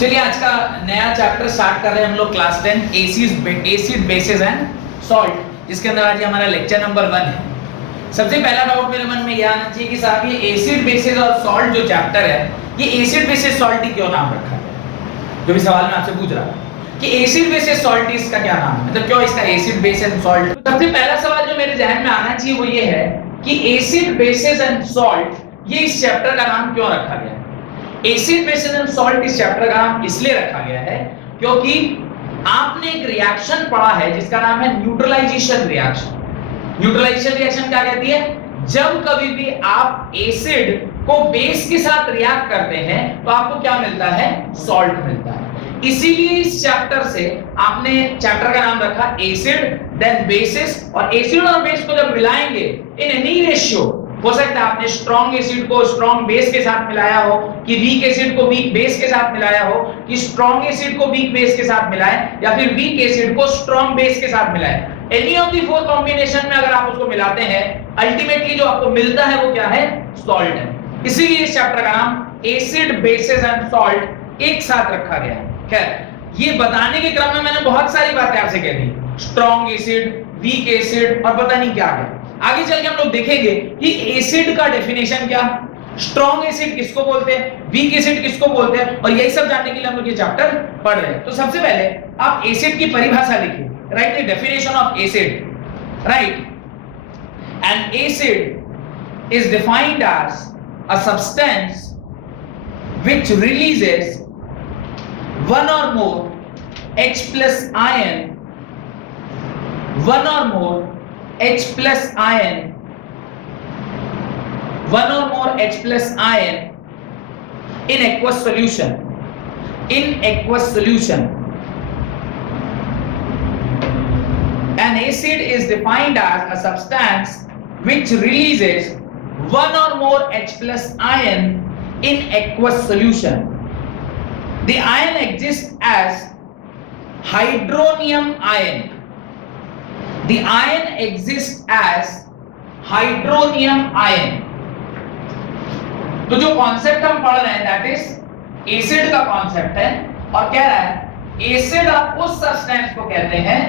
चलिए आज का नया चैप्टर स्टार्ट कर रहे हैं हम लोग class 10 acid basis and salt, जिसके अंदर आज हमारा लेक्चर नंबर 1 है। सबसे पहला डाउट मेरे मन में यह आना चाहिए कि साहब ये एसिड बेसिस और सॉल्ट जो चैप्टर है, ये एसिड बेसिस सॉल्ट ही क्यों नाम रखा है? जो भी सवाल मैं आपसे पूछ रहा हूं कि एसिड बेसिस सॉल्ट इसका क्या नाम है, मतलब क्यों इसका एसिड बेस एंड सॉल्ट। सबसे पहला सवाल जो मेरे जहन में आना चाहिए वो ये है कि एसिड बेसिस एंड सॉल्ट ये इस चैप्टर का नाम क्यों रखा गया है? एसिड बेसिस एंड सॉल्ट इस चैप्टर का नाम इसलिए रखा गया है क्योंकि आपने एक रिएक्शन पढ़ा है जिसका नाम है न्यूट्रलाइजेशन रिएक्शन। न्यूट्रलाइजेशन रिएक्शन क्या कहती है? जब कभी भी आप एसिड को बेस के साथ रिएक्ट करते हैं तो आपको क्या मिलता है? सॉल्ट मिलता है। इसीलिए इस चैप्टर से आपने चैप्टर का नाम रखा एसिड देन बेसिस, और एसिड और बेस को जब मिलाएंगे इन एनी रेशियो, हो सकता है आपने स्ट्रॉन्ग एसिड को स्ट्रॉन्ग बेस के साथ मिलाया हो, कि वीक एसिड को वीक बेस के साथ मिलाया हो, कि स्ट्रॉन्ग एसिड को वीक बेस के साथ मिलाए, या फिर वीक एसिड को स्ट्रॉन्ग बेस के साथ मिलाए। Any of the four combination में अगर आप उसको मिलाते हैं, अल्टीमेटली जो आपको मिलता है वो क्या है? सॉल्ट है। इसीलिए इस चैप्टर का नाम एसिड बेसिस एंड सॉल्ट एक साथ रखा गया है। खैर, ये बताने के क्रम में मैंने बहुत सारी बातें आपसे कह दी, स्ट्रॉन्ग एसिड, वीक एसिड और पता नहीं क्या क्या। आगे चल के हम लोग देखेंगे कि एसिड का डेफिनेशन क्या, स्ट्रॉन्ग एसिड किसको बोलते हैं, वीक एसिड किसको बोलते हैं, और यही सब जानने के लिए हम लोग ये चैप्टर पढ़ रहे हैं। तो सबसे पहले आप एसिड की परिभाषा लिखिए, write the definition of acid, right. An acid is defined as a substance which releases one or more H plus ion, one or more H plus ion, one or more H plus ion in aqueous solution, in aqueous solution. An acid is defined as a substance which releases one or more H plus ion in aqueous solution. The ion exists as hydronium ion. The ion exists as hydronium ion. तो जो concept हम पढ़ रहे हैं that is acid का concept है, और कह रहा है एसिड आप उस सब्सटेंस को कहते हैं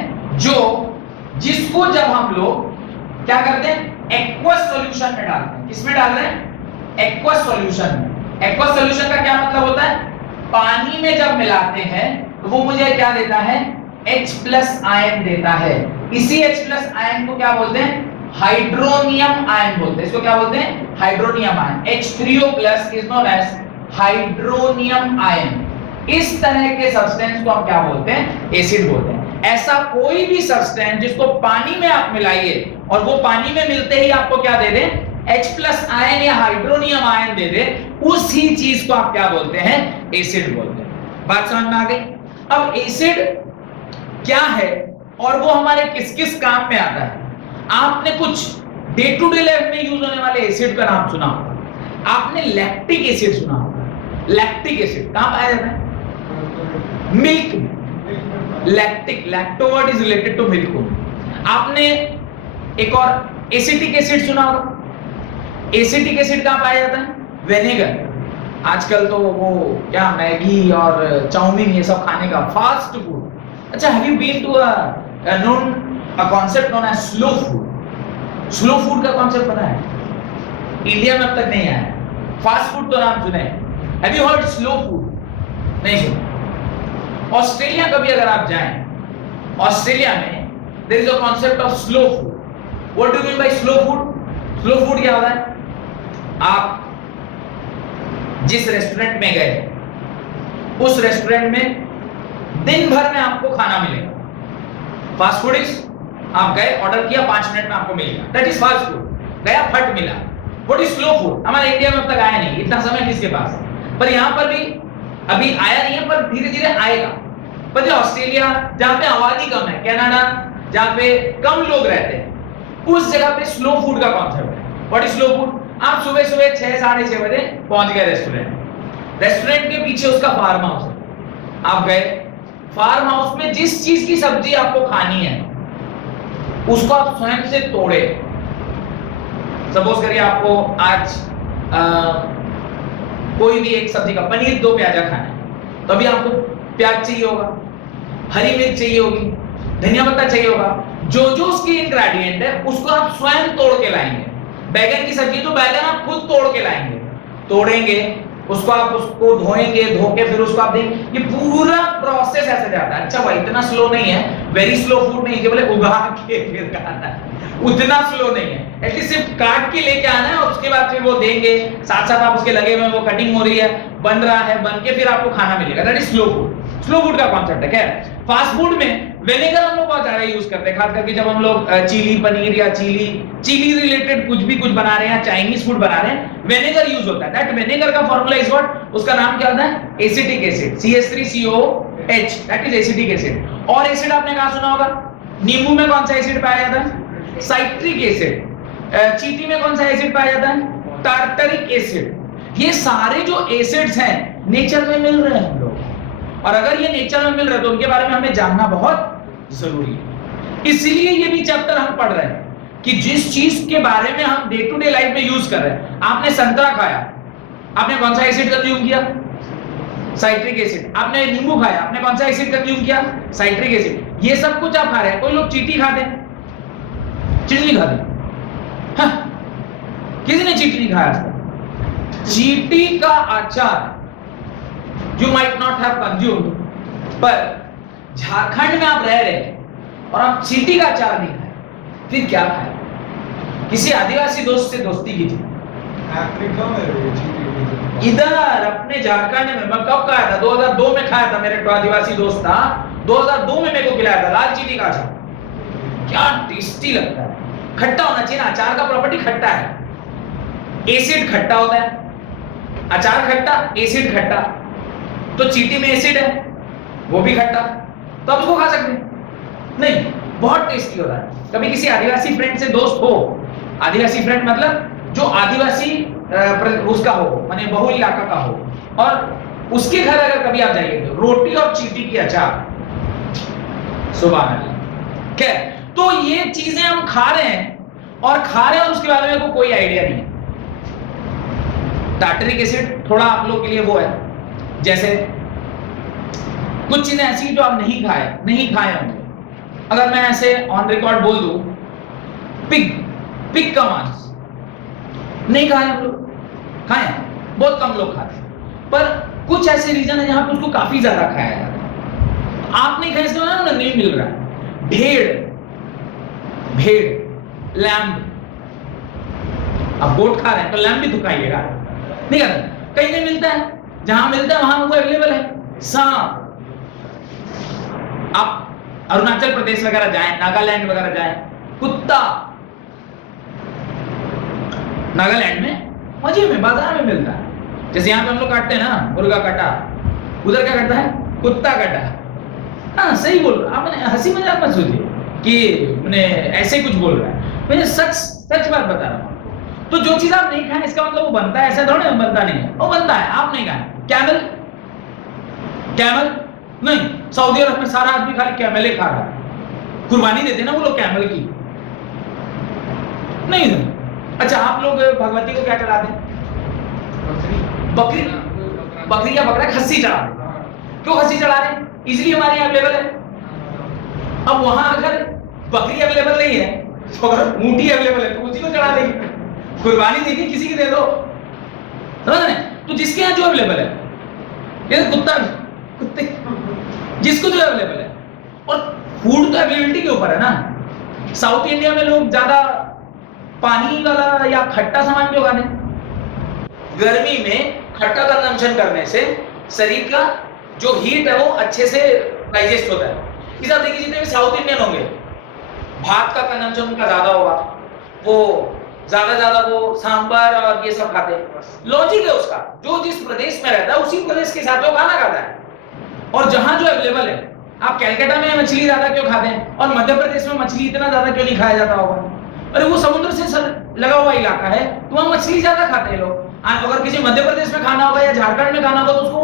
जिसको जब हम लोग क्या करते हैं? एक्वस सॉल्यूशन में डालते हैं। किसमें डाल रहे हैं? एक्वस सॉल्यूशन में। एक्वस सॉल्यूशन का क्या मतलब होता है? पानी में जब मिलाते हैं तो वो मुझे क्या देता है? H प्लस आयन देता है। इसी H प्लस आयन को क्या बोलते हैं? हाइड्रोनियम आयन बोलते हैं। इसको क्या बोलते हैं? Hydronium ion. H3O plus is known as hydronium ion. इस तरह के सब्सटेंस को हम क्या बोलते हैं? एसिड बोलते हैं। ऐसा कोई भी सब्सटेंस जिसको पानी में आप मिलाइए और वो पानी में मिलते ही आपको क्या दे दें? H प्लस आयन या हाइड्रोनियम आयन दे दे, उसी चीज को आप क्या बोलते हैं? एसिड बोलते हैं। बात समझ में आ गई? अब एसिड क्या है और वो हमारे किस किस काम में आता है? आपने कुछ डे टू डे लाइफ में यूज होने वाले एसिड का नाम सुना होगा। आपने लैक्टिक एसिड सुना होगा। लैक्टिक एसिड कहां पाया जाता है? मिल्क में। Lactic, lacto word is related to milk. आपने एक और एसिटिक एसिड सुना होगा। एसिटिक एसिड कहां पाया जाता है? विनेगर। आजकल तो वो क्या मैगी और चाउमीन ये सब खाने का फास्ट फूड। अच्छा, have you been to a concept known as slow food? Slow food का कॉन्सेप्ट पता है? इंडिया में अब तक नहीं आया। फास्ट फूड तो नाम सुने, have you heard slow food? नहीं सुना। ऑस्ट्रेलिया कभी अगर आप जाएं, ऑस्ट्रेलिया में there is a concept of slow food. What do you mean by slow food? Slow food क्या होता है? आप जिस रेस्टोरेंट में गए, उस रेस्टोरेंट में दिन भर में आपको खाना मिलेगा। फास्ट फूड इज आप गए, ऑर्डर किया, 5 मिनट में आपको मिलेगा, दैट इज फास्ट फूड। गया, फट मिला। What is slow food? हमारे इंडिया में अब तक आया नहीं, इतना समय किसके पास? पर यहां पर भी अभी आया नहीं है, पर धीरे धीरे आएगा। पर जो ऑस्ट्रेलिया जहां पे आबादी कम है, कनाडा जहां पे कम लोग रहते हैं, उस जगह पे स्लो फूड का कॉन्सेप्ट है। What is slow food? आप सुबह सुबह 6 साढ़े 6 बजे पहुंच गए रेस्टोरेंट। रेस्टोरेंट के पीछे उसका फार्म हाउस है। आप गए, फार्म हाउस में जिस चीज की सब्जी आपको खानी है उसको आप स्वयं से तोड़े। सपोज करिए आपको आज कोई भी एक सब्जी का पनीर 2 प्याजा खाना है, तो अभी आपको प्याज चाहिए होगा, हरी मिर्च चाहिए होगी, धनिया पत्ता चाहिए होगा, जो जो उसके इंग्रेडिएंट है उसको आप स्वयं तोड़ के लाएंगे। बैगन की सब्जी तो बैगन आप खुद तोड़ के लाएंगे, तोड़ेंगे उसको, आप उसको धोएंगे, धो के फिर उसको आप देंगे। ये पूरा प्रोसेस ऐसे जाता है। अच्छा भाई इतना स्लो नहीं है, वेरी स्लो फूड नहीं है कि बोले उगा के फिर खाना है, उतना स्लो नहीं है। एटलीस्ट सिर्फ काट के लेके आना है और उसके बाद फिर वो देंगे, साथ साथ आप उसके लगे हुए, वो कटिंग हो रही है, बन रहा है, बन के फिर आपको खाना मिलेगा। That is slow food. Slow food का कॉन्सेप्ट है। खैर फास्ट फूड में विनेगर हम लोग बहुत ज्यादा यूज करते हैं, खास करके जब हम लोग चिली पनीर या चिली रिलेटेड कुछ भी कुछ बना रहे हैं, चाइनीज फूड बना रहे हैं, विनेगर यूज होता है। दैट विनेगर का फार्मूला इज व्हाट, उसका नाम क्या होता है, acetic acid, CH3COH, that is acetic acid. और एसिड आपने कहां सुना होगा, नींबू में कौन सा एसिड पाया जाता है, साइट्रिक एसिड। चींटी में कौन सा एसिड पाया जाता है, टार्टरिक एसिड। ये सारे जो एसिड्स हैं नेचर में मिल रहे हैं हम लोग, और अगर ये नेचर में मिल रहे हैं तो उनके बारे में हमें जानना बहुत जरूरी है। इसलिए ये भी चैप्टर हम पढ़ रहे हैं कि जिस चीज के बारे में हम डे टू डे लाइफ में यूज कर रहे हैं। आपने संतरा खाया, आपने कौन सा एसिड कंज्यूम किया, साइट्रिक एसिड। आपने नींबू खाया, आपने कौन सा एसिड कंज्यूम किया, साइट्रिक एसिड। ये सब कुछ आप खा रहे हैं। कोई लोग चींटी खाते हैं, चींटी नहीं खाते, हाँ, किसी ने चींटी नहीं खाया आज तक। चींटी का अचार you might not have consumed, पर झारखंड में आप रह रहे हैं और आप चींटी का अचार नहीं खाए, फिर क्या खाए? किसी आदिवासी दोस्त से दोस्ती कीजिए। अफ्रीका में इधर अपने झारखंड में मैं कब खाया था, 2002 में खाया था। मेरे आदिवासी दोस्त था, 2002 में मेरे को खिलाया था लाल चींटी का अचार। क्या टेस्टी लगता है। खट्टा होना चाहिए ना, अचार का प्रॉपर्टी खट्टा है। एसिड खट्टा होता है, अचार खट्टा, एसिड खट्टा। तो चींटी में एसिड है, वो भी खट्टा, तो आप उसको खा सकते हैं। नहीं, बहुत टेस्टी होता है। कभी किसी आदिवासी फ्रेंड से दोस्त हो, आदिवासी फ्रेंड मतलब जो आदिवासी उसका हो, माने बहुल इलाका का हो, और उसके घर अगर कभी आप जाइए तो रोटी और चींटी की अचार, सुभान अल्लाह। क्या तो ये चीजें हम खा रहे हैं और उसके बारे में कोई आइडिया नहीं है। टार्टरिक एसिड थोड़ा आप लोग के लिए वो है, जैसे कुछ चीजें ऐसी जो आप नहीं खाए होंगे। अगर मैं ऐसे ऑन रिकॉर्ड बोल दूं, पिग का मांस नहीं खाए हम लोग, खाए बहुत कम लोग खाते हैं, पर कुछ ऐसे रीजन है जहां पे उसको काफी ज्यादा खाया जाता है। आप नहीं खाए, इसलिए ना नहीं मिल रहा है। भेड़, लैम्ब, अब गोट खा रहे हैं तो लैम्ब भी तो खाइएगा, नहीं खाते, कहीं नहीं मिलता है, जहां मिलता है वहां वो अवेलेबल है। सांप, आप अरुणाचल प्रदेश वगैरह जाएं, नागालैंड वगैरह जाएं, कुत्ता नागालैंड में मजे में बाजार में मिलता है। जैसे यहाँ पे हम लोग काटते हैं ना मुर्गा काटा, उधर क्या करता है, कुत्ता काटा। हाँ सही बोल रहा, आपने हंसी मजाक मत सोचिए कि मैंने ऐसे कुछ बोल रहा है, मैं सच बात बता रहा हूँ। तो जो चीज आप नहीं खाएं इसका मतलब वो बनता है, ऐसा थोड़ा बनता नहीं है, वो बनता है, आप नहीं खाएं। कैमल नहीं, सऊदी अरब में सारा आदमी खाली कैमल ही खा रहा है, कुर्बानी देते ना वो लोग कैमल की। नहीं अच्छा, आप लोग भगवती को क्या चढ़ाते हैं, बकरी या बकरा, खस्सी चढ़ाते। क्यों खस्सी चढ़ा रहे हैं, इजीली हमारे यहाँ अवेलेबल है। अब वहां अगर बकरी अवेलेबल नहीं है तो अगर ऊंटी अवेलेबल है तो उसी को चढ़ा देंगे, कुर्बानी देगी, किसी की दे दो, समझ रहे? तो जिसके यहाँ जो अवेलेबल है, ये कुत्ते जिसको जो अवेलेबल है, और फूड तो अवेलेबिलिटी के ऊपर है ना। साउथ इंडिया में लोग ज्यादा पानी वाला या खट्टा सामान क्यों खाते? गर्मी में खट्टा कंजम्पशन करने से शरीर का जो हीट है वो अच्छे से डाइजेस्ट होता है। इस आप देखिए जितने भी साउथ इंडियन होंगे, भात का कंजम्पशन उनका ज्यादा होगा, वो ज्यादा वो सांभर और ये सब खाते हैं। लॉजिक है उसका, जो जिस प्रदेश में रहता है उसी प्रदेश के हिसाब से वो खाना खाता है। और जहां जो अवेलेबल है, आप कलकत्ता में मछली ज्यादा क्यों खाते हैं और मध्य प्रदेश में मछली इतना ज्यादा क्यों नहीं खाया जाता होगा? अरे वो समुद्र से लगा हुआ इलाका है तो वहां मछली ज्यादा खाते हैं लोग। अगर किसी मध्य प्रदेश में खाना होगा या झारखंड में खाना होगा तो उसको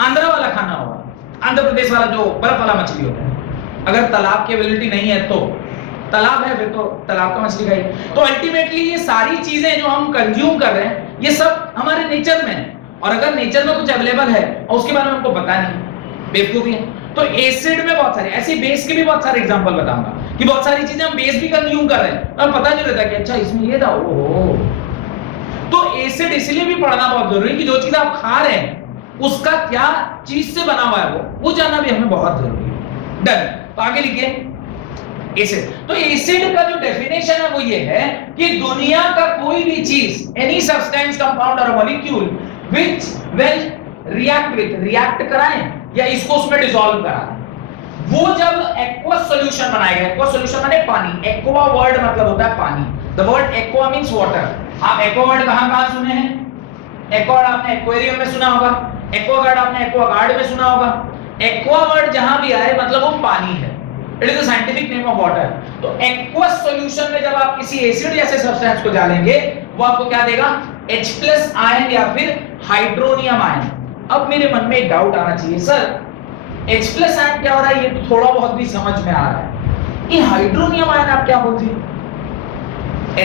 आंध्र वाला खाना होगा, आंध्र प्रदेश वाला जो बर्फ वाला मछली होता है। अगर तालाब की अवेलेबिलिटी नहीं है तो तालाब है, फिर तो तालाब का मछली खाइए। तो अल्टीमेटली ये सारी चीजें जो हम कंज्यूम कर रहे हैं ये सब हमारे नेचर में है, और अगर नेचर में कुछ अवेलेबल है और उसके बारे में हमको पता नहीं, बेवकूफी है। तो एसिड में बहुत सारे ऐसे, बेस के भी बहुत सारे एग्जांपल बताऊंगा कि बहुत सारी चीजें हम बेस भी कंज्यूम कर रहे हैं और पता नहीं रहता कि अच्छा इसमें ये था। ओहो, तो एसिड इसलिए भी पढ़ना बहुत जरूरी है कि जो चीज आप खा रहे हैं उसका क्या चीज से बना हुआ है वो जानना भी हमें बहुत जरूरी है। डन। तो आगे लिखिए एसिड। तो एसिड का जो डेफिनेशन है वो ये है कि दुनिया का कोई भी चीज, एनी सब्सटेंस, कंपाउंड और मॉलिक्यूल व्हिच विल रिएक्ट कराएं या इसको उसमें डिसॉल्व कराएं, वो जब एक्वस सॉल्यूशन बनाएगा। एक्वस सॉल्यूशन माने पानी। एक्वा वर्ड मतलब होता है पानी। The word aqua means water. आप एक्वा वर्ड कहां-कहां सुने हैं? एक्वा वर्ड आपने एक्वेरियम में सुना होगा, एक्वा वर्ड आपने एक्वागार्ड में सुना होगा। एक्वा वर्ड जहां भी आए मतलब वो पानी है। It is the scientific name of water. तो एक्वस सॉल्यूशन में जब आप किसी एसिड जैसे सब्सटेंस को डालेंगे वो आपको क्या देगा? H+ आयन या फिर हाइड्रोनियम आयन। अब मेरे मन में एक डाउट आना चाहिए, सर H+ आयन क्या हो रहा है? ये तो थोड़ा बहुत भी समझ में आ रहा है। ये हाइड्रोनियम आयन आप क्या बोलते हैं?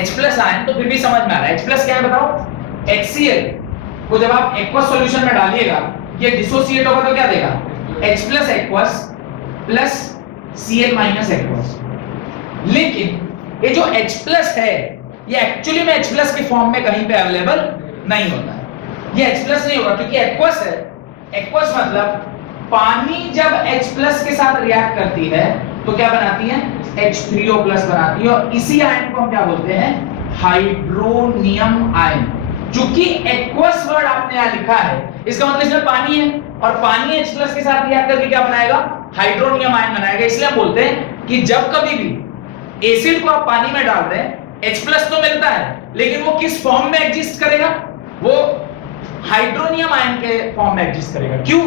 H+ आयन तो फिर भी समझ में आ रहा है। H+ क्या है बताओ? HCl को जब आप एक्वस सॉल्यूशन में डालिएगा ये डिसोसिएट होगा तो क्या देगा? H+ aqueous plus Cl minus aqueous. लेकिन ये जो H+ है ये एक्चुअली में H+ की फॉर्म में कहीं पे अवेलेबल नहीं होता है। ये H+ नहीं होगा क्योंकि एक्वस है। एक्वस मतलब पानी जब H+ के साथ रिएक्ट करती है तो क्या बनाती है? H3O+ बनाती है और इसी आयन को हम क्या बोलते हैं? Hydronium ion. चूंकि एक्वस वर्ड आपने यहां लिखा है इसका मतलब इसमें पानी है और पानी H+ के साथ रिएक्ट करके क्या बनाएगा? हाइड्रोनियम आयन बनाएगा। इसलिए हम बोलते हैं कि जब कभी भी एसिड को आप पानी में डाल रहे हैं H+ तो मिलता है लेकिन वो किस फॉर्म में एग्जिस्ट करेगा? वो हाइड्रोनियम आयन के फॉर्म में एग्जिस्ट करेगा। क्यों?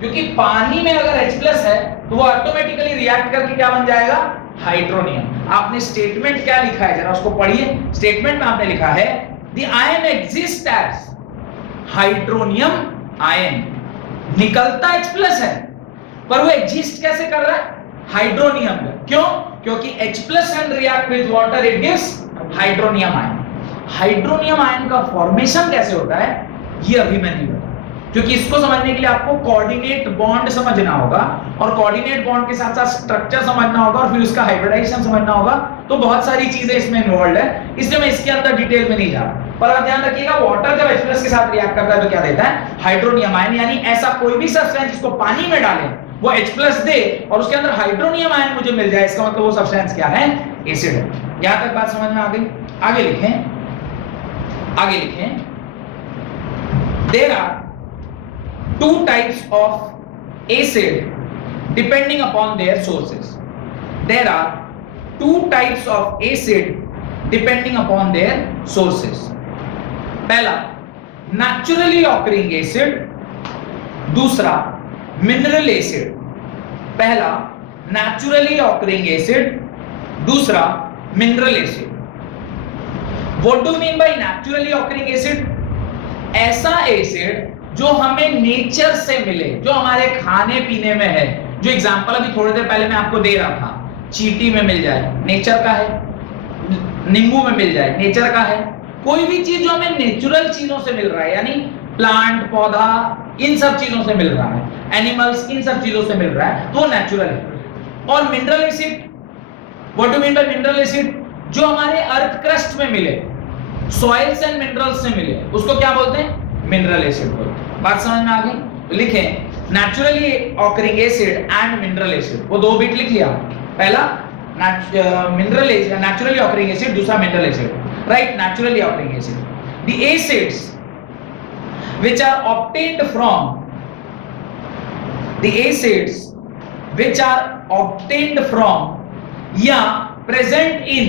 क्योंकि पानी में अगर H+ है तो वो ऑटोमेटिकली रिएक्ट करके क्या बन जाएगा? हाइड्रोनियम। आपने स्टेटमेंट क्या लिखा है जरा उसको पढ़िए। स्टेटमेंट में आपने लिखा है the ion exist as hydronium ion. निकलता H+ है पर वो एग्जिस्ट कैसे कर रहा है? हाइड्रोनियम में। क्यों? क्योंकि H+ and react with water it gives hydronium ion. Hydronium ion का फॉर्मेशन कैसे होता है ये अभी मैं नहीं बता, क्योंकि इसको समझने के लिए आपको कोऑर्डिनेट बॉन्ड समझना होगा और कोऑर्डिनेट बॉन्ड के साथ साथ स्ट्रक्चर समझना होगा और फिर उसका हाइब्रिडाइजेशन समझना होगा। तो बहुत सारी चीजें इसमें इन्वॉल्व है, इसलिए मैं इसके अंदर डिटेल में नहीं जा रहा। पर आप ध्यान रखिएगा वाटर जब H+ के साथ रिएक्ट करता है तो क्या देता है? Hydronium ion. यानी ऐसा कोई भी सब्सटेंस जिसको पानी में डालें वो H+ दे और उसके अंदर हाइड्रोनियम आयन मुझे मिल जाए, इसका मतलब वो सब्सटेंस क्या है? एसिड है। यहां तक बात समझ में आ गई? आगे लिखें। There are two types of acid depending upon their sources. There are two types of acid depending upon their sources. पहला naturally occurring acid, दूसरा mineral acid. पहला naturally occurring acid, दूसरा mineral acid. What do you mean by naturally occurring acid? ऐसा acid जो हमें nature से मिले, जो हमारे खाने पीने में है। जो एग्जांपल अभी थोड़ी देर पहले मैं आपको दे रहा था, चींटी में मिल जाए, नेचर का है। नींबू में मिल जाए, नेचर का है। कोई भी चीज जो हमें नेचुरल चीजों से मिल रहा है, यानी प्लांट, पौधा, इन सब चीजों से मिल रहा है, एनिमल्स, इन सब चीजों से मिल रहा है, तो नेचुरल है। और mineral acid, what do mean by mineral acid? जो हमारे अर्थ क्रस्ट में मिले, सॉइल्स एंड मिनरल्स से मिले, उसको क्या बोलते हैं? मिनरल एसिड बोलते हैं। बात समझ में आ गई? तो लिखें naturally occurring acid and mineral acid. वो दो बिट लिख लिया। पहला mineral acid, naturally occurring acid, दूसरा mineral acid. Right? Naturally occurring acid, the acids which are obtained from the acids which are obtained from या present in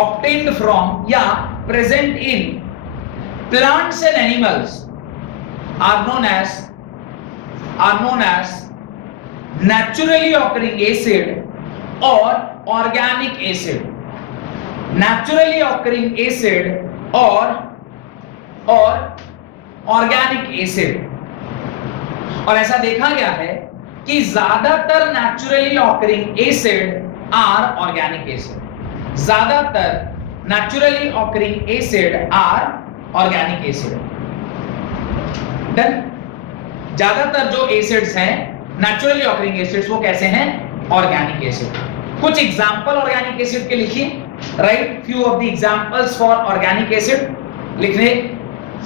obtained from या present in plants and animals are known as naturally occurring acid or organic acid. Naturally occurring acid और organic acid. और ऐसा देखा गया है कि ज्यादातर naturally occurring acid are organic acid. ज्यादातर naturally occurring acid are organic acid. Done. ज्यादातर जो एसिड्स हैं नेचुरली ऑकरिंग एसिड्स वो कैसे हैं? Organic acid. कुछ एग्जांपल ऑर्गेनिक एसिड के लिखिए, right few of the examples for organic acid. लिख रहे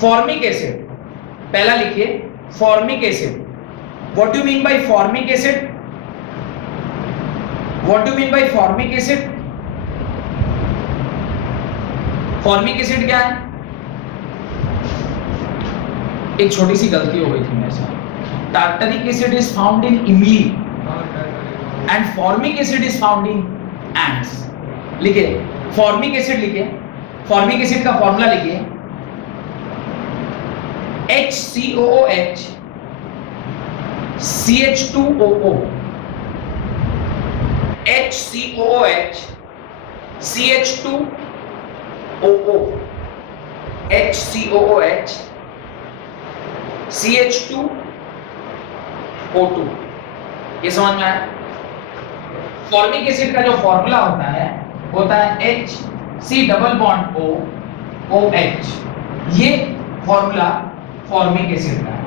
फॉर्मिक एसिड, पहला लिखिए formic acid. What do mean by formic acid? What do mean by formic acid? Formic acid क्या है? एक छोटी सी गलती हो गई थी मेरे साथ। Tartaric acid is found in imli and formic acid is found in ants. लिखिए फॉर्मिक एसिड, लिखिए फॉर्मिक एसिड का फॉर्मूला लिखिए HCOOH CH2OO, HCOOH CH2OO, HCOOH CH2O2। ये समझ में आया? फॉर्मिक एसिड का जो फॉर्मूला होता है HC+OH। ये फॉर्मूला फॉर्मिक एसिड का है।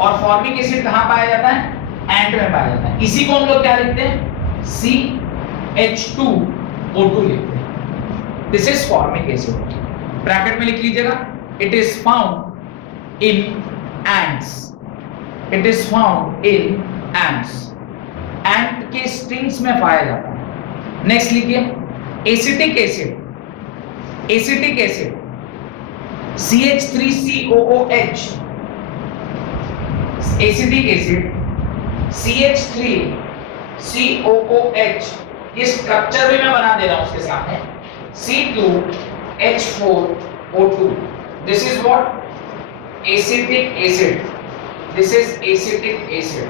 और फॉर्मिक एसिड कहां पाया जाता है? एंट में पाया जाता है। इसी को हम लोग क्या लिखते हैं? CH2O2 लिखते हैं। This is formic acid. Bracket में लिख लीजिएगा, it is found in ants. It is found in ants. Ant के स्ट्रिंग्स में पाया जाता है। नेक्स्ट लिखिए acetic acid. Acetic acid CH3COOH। Acetic acid CH3COOH। ये स्ट्रक्चर भी मैं बना दे रहा हूं उसके सामने, C2H4O2। This is what? Acetic acid. This is acetic acid.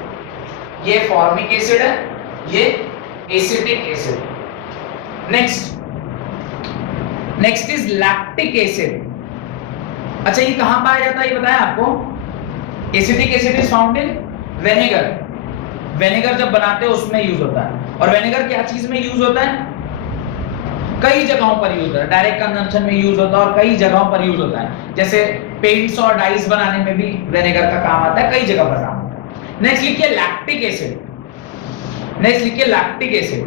ये फॉर्मिक एसिड है, ये acetic acid. Next is lactic acid. अच्छा ये कहां पाया जाता है ये बताया आपको? Acetic acid is found in vinegar. Vinegar जब बनाते हैं उसमें यूज होता है। और विनेगर क्या चीज में यूज होता है? कई जगहों पर यूज होता है। डायरेक्ट कंजम्पशन में यूज होता है और कई जगहों पर यूज होता है। जैसे पेंट्स और डाइस बनाने में भी विनेगर का काम आता है, कई जगह पर काम आता है। नेक्स्ट लिखिए लैक्टिक एसिड। नेक्स्ट लिखिए लैक्टिक एसिड।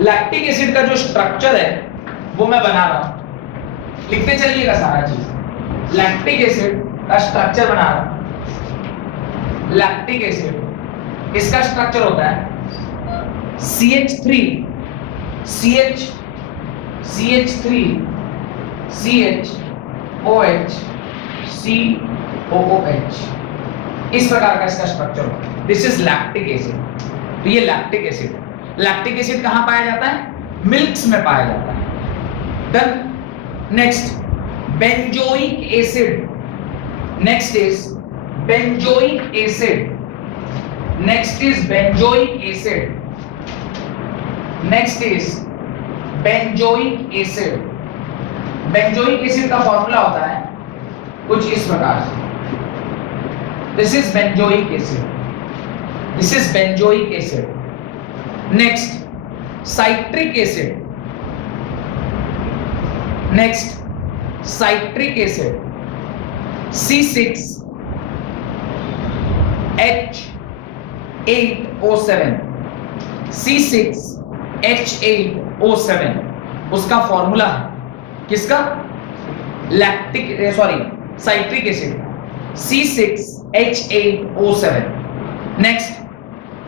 लैक्टिक एसिड का जो स्ट्रक्चर है वो मैं बना रहा हूं, लिखते चलिएगा सारा चीज। लैक्टिक एसिड का स्ट्रक्चर बना रहा हूं। लैक्टिक एसिड, इसका स्ट्रक्चर होता है CH3 CH CH3 CHOH COOH। इस प्रकार का इसका स्ट्रक्चर होता है। This is lactic acid. तो ये लैक्टिक एसिड है। लैक्टिक एसिड कहां पाया जाता है? मिल्क्स में पाया जाता है। Done. Next benzoic acid. Next is benzoic acid. Next is benzoic acid. Next is benzoic acid. Benzoic acid का फॉर्मूला होता है कुछ इस प्रकार से। This is benzoic acid. This is benzoic acid. Next citric acid. Next citric acid C6H8O7। C6H8O7 उसका formula है किसका? Lactic citric acid C6H8O7। Next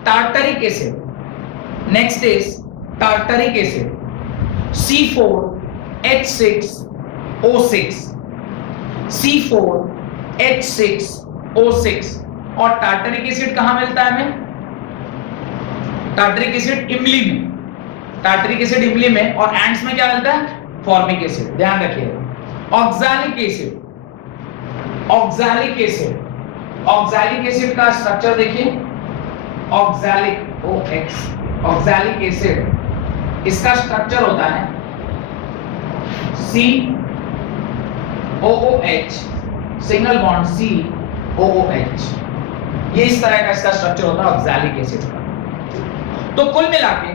tartaric acid. Next is tartaric acid C4H6O6। C4H6O6। और टार्टरिक एसिड कहां मिलता है हमें? Tartaric acid इमली में। टार्टरिक एसिड इमली में। और एंट्स में क्या मिलता है? Formic acid. ध्यान रखिए। Oxalic acid. Oxalic acid. Oxalic acid का स्ट्रक्चर देखिए। Oxalic OX। ऑक्सैलिक एसिड, इसका स्ट्रक्चर होता है COOH सिंगल बॉन्ड COOH। ये इस तरह का इसका स्ट्रक्चर होता है ऑक्सैलिक एसिड का। तो कुल मिला के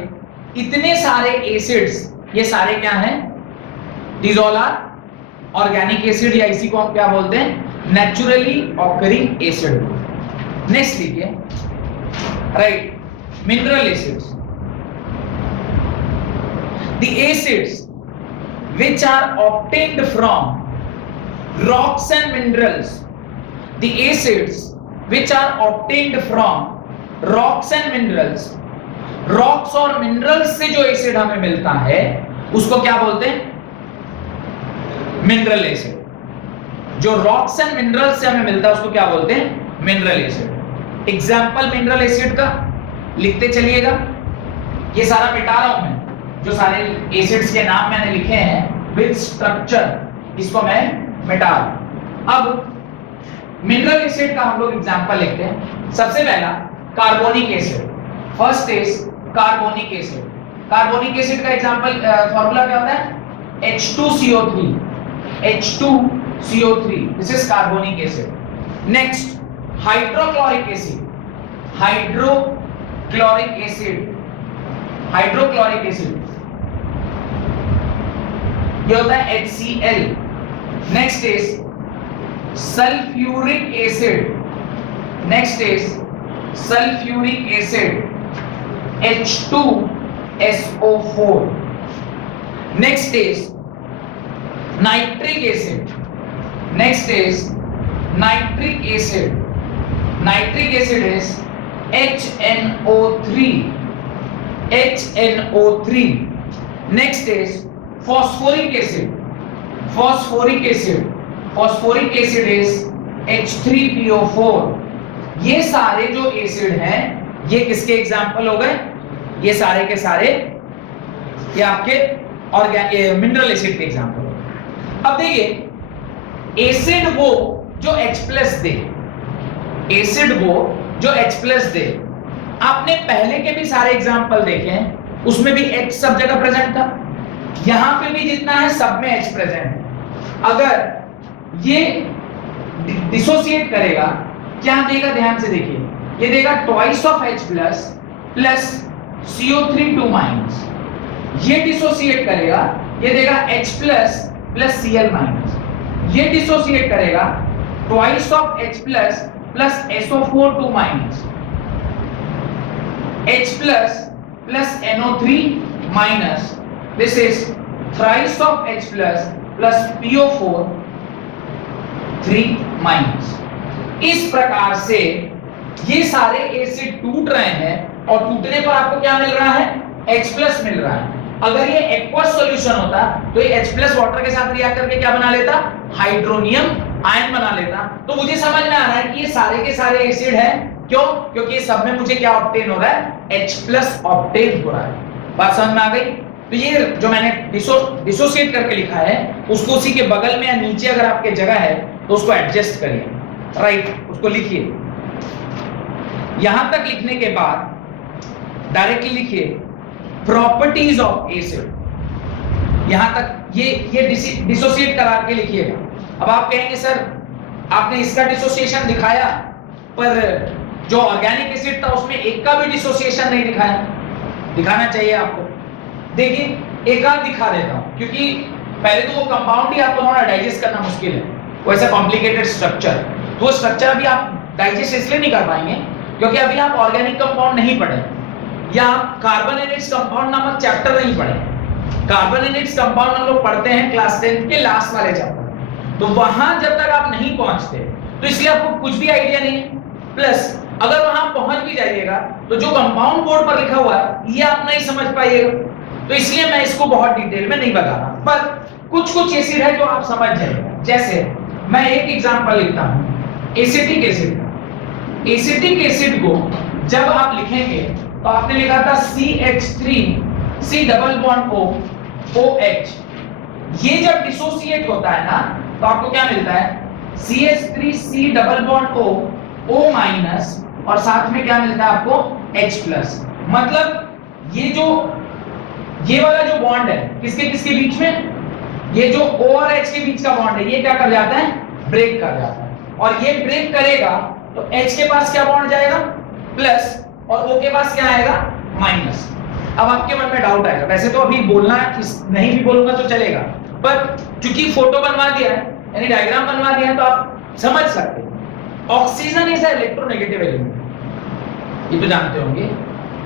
इतने सारे एसिड्स, ये सारे क्या हैं? These all are organic acid, या इसी को हम क्या बोलते हैं? Naturally occurring acid. नेक्स्ट लिखिए, right, mineral acids, the acids which are obtained from rocks and minerals, the acids which are obtained from rocks and minerals, rocks और minerals से जो एसिड हमें मिलता है उसको क्या बोलते हैं? Mineral acid. जो रॉक्स एंड मिनरल्स से हमें मिलता है उसको क्या बोलते हैं? Mineral acid. Example mineral acid का लिखते चलिएगा, ये सारा मिटा रहा हूं मैं, जो सारे एसिड्स के नाम मैंने लिखे हैं विद स्ट्रक्चर, इसको मैं मिटा दूं। अब मिनरल एसिड का हम लोग एग्जांपल लिखते हैं। सबसे पहला carbonic acid, first is carbonic acid. Carbonic acid का एग्जांपल फॉर्मूला क्या होता है? H2CO3, H2CO3, this is carbonic acid. Next hydrochloric acid, hydrochloric acid, hydrochloric acid ये होता है HCl। Next is sulphuric acid, next is sulphuric acid H2SO4। Next is nitric acid, next is nitric acid, nitric acid is HNO3, HNO3। Next is phosphoric acid, phosphoric acid, phosphoric acid is H3PO4। ये सारे जो acid हैं ये किसके example हो गए? ये सारे के सारे ये आपके मिनरल एसिड के एग्जांपल हो गए। अब देखिए, एसिड वो जो H+ दे, एसिड वो जो H+ दे, आपने पहले के भी सारे एग्जांपल देखे हैं, उसमें भी H सब जगह प्रेजेंट था, यहां पे भी जितना है सब में H प्रेजेंट है। अगर ये डिसोसिएट करेगा, क्या देगा? ध्यान से देखिए, ये देगा twice of H plus CO3 2-। ये डिसोसिएट करेगा, ये देगा H प्लस Cl-। ये डिसोसिएट करेगा twice of H plus SO4 2-। H plus NO3-। This is thrice of H plus PO4 3-। इस प्रकार से ये सारे एसिड टूट रहे हैं और टूटने पर आपको क्या मिल रहा है? H+ मिल रहा है। अगर ये एक्वस सॉल्यूशन होता तो ये H+ वाटर के साथ रिएक्ट करके क्या बना लेता? हाइड्रोनियम आयन बना लेता। तो मुझे समझ में आ रहा है कि ये सारे के सारे एसिड हैं। क्यों? क्योंकि सब में मुझे क्या ऑब्टेन हो रहा है? H+ ऑब्टेन हो रहा है। बात समझ में आ गई? तो ये जो मैंने डिसोसिएट करके लिखा है उसको उसी के बगल में या नीचे अगर आपके जगह है तो उसको एडजस्ट करिए, राइट, उसको लिखिए। यहां तक लिखने के बाद डायरेक्टली लिखिए प्रॉपर्टीज ऑफ एसिड। यहां तक ये डिसोसिएट करा के लिखिएगा। अब आप कहेंगे सर आपने इसका डिसोसिएशन दिखाया पर जो ऑर्गेनिक एसिड था उसमें एक का भी डिसोसिएशन नहीं दिखाया। दिखाना चाहिए आपको। देखिए एक आध दिखा देता हूं, क्योंकि पहले तो वो कंपाउंड ही आपको थोड़ा डाइजेस्ट करना मुश्किल है, वो ऐसा कॉम्प्लिकेटेड स्ट्रक्चर, तो स्ट्रक्चर अभी आप डाइजेस्ट इसलिए नहीं कर पाएंगे क्योंकि अभी आप ऑर्गेनिक कंपाउंड नहीं पढ़े या कार्बोनेटेड्स कंपाउंड नामक चैप्टर नहीं पढ़े। कार्बोनेटेड्स कंपाउंड हम लोग पढ़ते हैं क्लास 10 के लास्ट वाले चैप्टर, तो वहां जब तक आप नहीं पहुंचते तो इसलिए आपको कुछ भी आइडिया नहीं है। प्लस अगर वहां पहुंच भी जाइएगा तो जो कंपाउंड बोर्ड पर लिखा हुआ है ये आप नहीं समझ पाइएगा, तो इसलिए मैं इसको बहुत डिटेल में नहीं बता रहा। पर कुछ एसिड है जो आप समझ जाइएगा। जैसे मैं एक एग्जांपल लिखता हूं एसिटिक एसिड का। एसिटिक एसिड को जब आप लिखेंगे तो आपने लिखा था CH3 double bond O OH। ये जब डिसोसिएट होता है ना तो आपको क्या मिलता है? CH3 double bond O minus और साथ में क्या मिलता है आपको? H+। मतलब ये वाला जो बॉन्ड है किसके किसके बीच में? ये जो O और H के बीच का बॉन्ड है ये क्या कर जाता है? ब्रेक कर जाता है। और ये ब्रेक करेगा तो H के पास क्या बॉन्ड जाएगा? प्लस, और O के पास क्या आएगा? माइनस। अब आपके मन में डाउट आएगा, वैसे तो अभी बोलना नहीं भी बोलूंगा तो चलेगा, पर क्योंकि फोटो बनवा दिया है यानी डायग्राम बनवा दिया है तो आप समझ सकते हैं। ऑक्सीजन इज इलेक्ट्रोनेगेटिव एलिमेंट, ये तो जानते होंगे।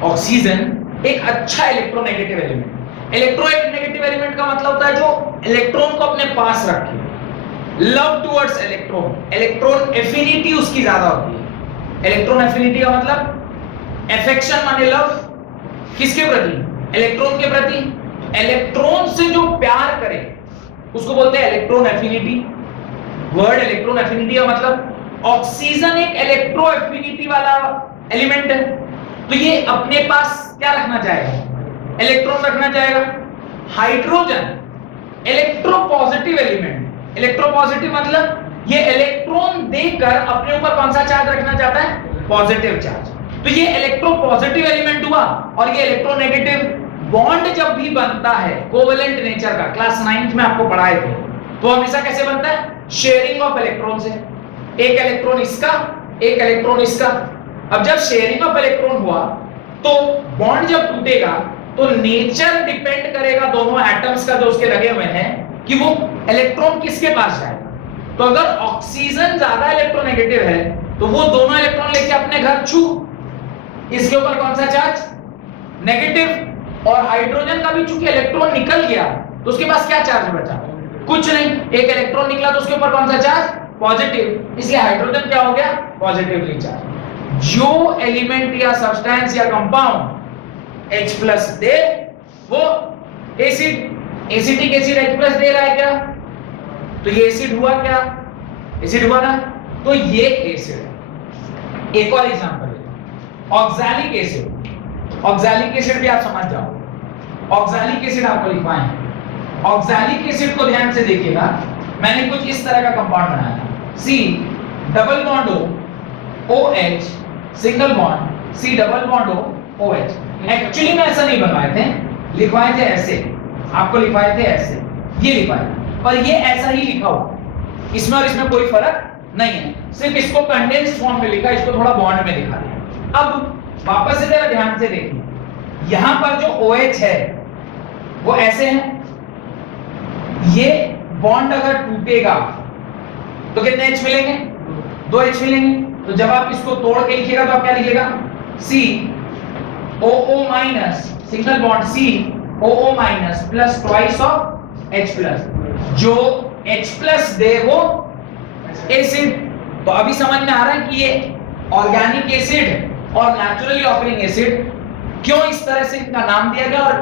ऑक्सीजन एक अच्छा इलेक्ट्रोनेगेटिव एलिमेंट। इलेक्ट्रोनेगेटिव एलिमेंट का मतलब होता है जो इलेक्ट्रॉन को अपने पास रखे, love towards electron, electron affinity उसकी ज्यादा होती है। इलेक्ट्रॉन एफिनिटी का मतलब अफेक्शन माने लव, किसके प्रति? इलेक्ट्रॉन के प्रति। इलेक्ट्रॉन से जो प्यार करे उसको बोलते हैं electron affinity. Word electron affinity का मतलब ऑक्सीजन एक इलेक्ट्रो एफिनिटी वाला एलिमेंट है, तो ये अपने पास क्या रखना चाहेगा? इलेक्ट्रॉन रखना चाहेगा। Hydrogen electropositive element. इलेक्ट्रोपॉजिटिव मतलब ये इलेक्ट्रॉन देकर अपने ऊपर कौन सा चार्ज रखना चाहता है? Positive charge. तो ये इलेक्ट्रोपॉजिटिव एलिमेंट हुआ। और ये इलेक्ट्रोनेगेटिव बॉन्ड जब भी बनता है कोवेलेंट नेचर का, क्लास 9th में आपको पढ़ाए थे, तो हमेशा कैसे बनता है? शेयरिंग ऑफ इलेक्ट्रॉन से। एक इलेक्ट्रॉन इसका, एक इलेक्ट्रॉन इसका। अब जब शेयरिंग ऑफ इलेक्ट्रॉन हुआ तो बॉन्ड जब टूटेगा तो नेचर डिपेंड करेगा दोनों एटम्स का जो उसके लगे हुए हैं कि वो इलेक्ट्रॉन किसके पास जाएगा। तो अगर ऑक्सीजन ज्यादा इलेक्ट्रोनेगेटिव है तो वो दोनों इलेक्ट्रॉन लेके अपने घर छू, इसके ऊपर कौन सा चार्ज? नेगेटिव। और हाइड्रोजन का भी चूंकि इलेक्ट्रॉन निकल गया तो उसके पास क्या चार्ज बचा? कुछ नहीं। एक इलेक्ट्रॉन निकला तो उसके ऊपर कौन सा चार्ज? पॉजिटिव। इसलिए हाइड्रोजन क्या हो गया? Positively charge. जो एलिमेंट या सब्सटेंस या कंपाउंड H+ दे वो एसिड, एसिटिक एसिड H+ दे रहा है क्या? तो ये एसिड हुआ क्या? एसिड हुआ ना, तो ये एसिड। एक और एग्जांपल है, ऑक्सैलिक एसिड। ऑक्सैलिक एसिड भी आप समझ जाओ। ऑक्सैलिक एसिड आपको लिखवाए हैं। ऑक्सैलिक एसिड को ध्यान से देखिएगा, मैंने कुछ इस तरह का कंपाउंड बनाया है। C double bond O, OH single bond, C double bond O, OH। Actually में ऐसा नहीं बनवाए थे, लिखवाए थे ऐसे। आपको लिखवाए थे ऐसे, ये लिखवाए, और ये ऐसा ही लिखा हुआ, इसमें और इसमें कोई फर्क नहीं है। सिर्फ इसको कंडेंस्ड फॉर्म में लिखा, इसको थोड़ा बॉन्ड में दिखा दिया। अब वापस से जरा ध्यान से देखिए, यहां पर जो OH है वो ऐसे है। ये बॉन्ड अगर टूटेगा तो कितने H मिलेंगे? 2 H मिलेंगे। तो जब आप इसको तोड़ के लिखिएगा तो आप क्या लिखिएगा? COO- single bond COO- plus twice of H+। जो H+ दे वो एसिड। तो अभी समझ में आ रहा है कि ये ऑर्गेनिक एसिड और नेचुरली ऑकरिंग एसिड क्यों इस तरह से इनका नाम दिया गया और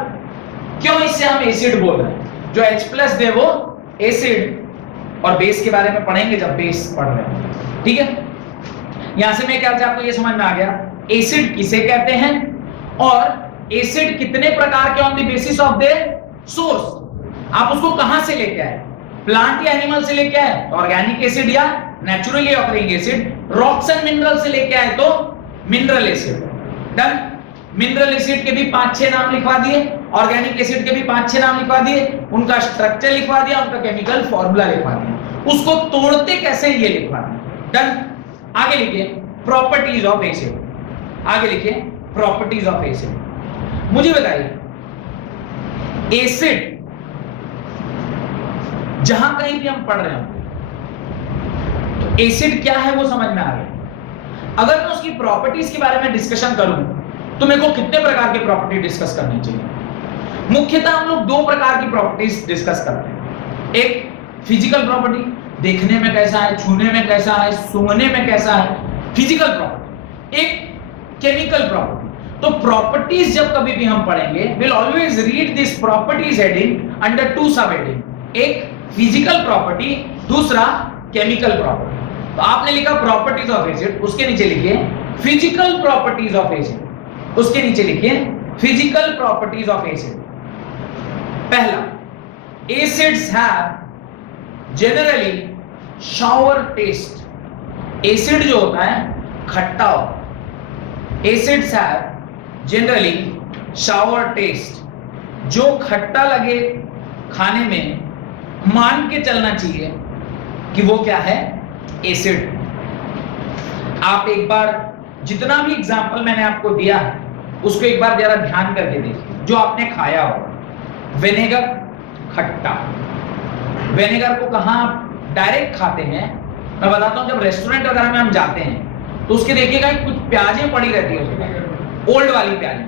क्यों इसे हम एसिड बोल रहे हैं। जो H+ दे वो एसिड, और बेस के बारे में पढ़ेंगे जब बेस पढ़ रहे हैं, ठीक है। यहां से मैं क्या आपको ये समझ में आ गया एसिड किसे कहते हैं और एसिड कितने प्रकार के on the basis of their source. आप उसको कहां से लेके आए? प्लांट या एनिमल से लेके आए ऑर्गेनिक एसिड या naturally occurring acid. Rocks and mineral से लेके आए तो mineral acid. Done. Mineral acid के भी 5-6 नाम लिखवा दिए, ऑर्गेनिक एसिड के भी 5-6 नाम लिखवा दिए, उनका स्ट्रक्चर लिखवा दिया, उनका केमिकल फॉर्मूला लिखवा दिया, उसको तोड़ते कैसे ये लिखवा दिया। डन। आगे लिखिए प्रॉपर्टीज ऑफ एसिड। आगे लिखिए प्रॉपर्टीज ऑफ एसिड। मुझे बताइए एसिड जहां कहीं भी हम पढ़ रहे हो तो एसिड क्या है वो समझ में आ गया। अगर मैं उसकी प्रॉपर्टीज के बारे में डिस्कशन करूं तो मेरे को कितने प्रकार की प्रॉपर्टी डिस्कस करनी चाहिए? मुख्यतः हम लोग 2 प्रकार की प्रॉपर्टीज डिस्कस करते हैं। एक फिजिकल प्रॉपर्टी, देखने में कैसा है, छूने में कैसा है, सूंघने में कैसा है, फिजिकल प्रॉपर्टी। एक केमिकल प्रॉपर्टी। तो प्रॉपर्टीज जब कभी भी हम पढ़ेंगे will always read this properties heading under 2 सब हेडिंग, एक फिजिकल प्रॉपर्टी, दूसरा केमिकल प्रॉपर्टी। तो आपने लिखा प्रॉपर्टीज ऑफ एसिड, उसके नीचे लिखिए फिजिकल प्रॉपर्टीज ऑफ एसिड, उसके नीचे लिखिए फिजिकल प्रॉपर्टीज ऑफ एसिड। पहला, acids have generally sour taste. Acid जो होता है खट्टा होता है। Acids have generally sour taste. जो खट्टा लगे खाने में मान के चलना चाहिए कि वो क्या है? एसिड। आप एक बार जितना भी एग्जाम्पल मैंने आपको दिया है उसको एक बार जरा ध्यान करके देखिए। जो आपने खाया हो, विनेगर खट्टा, विनेगर को कहां आप डायरेक्ट खाते हैं मैं बताता हूं, जब रेस्टोरेंट वगैरह में हम जाते हैं तो उसके देखिएगा कुछ प्याजें पड़ी रहती है, ओल्ड वाली प्याजें,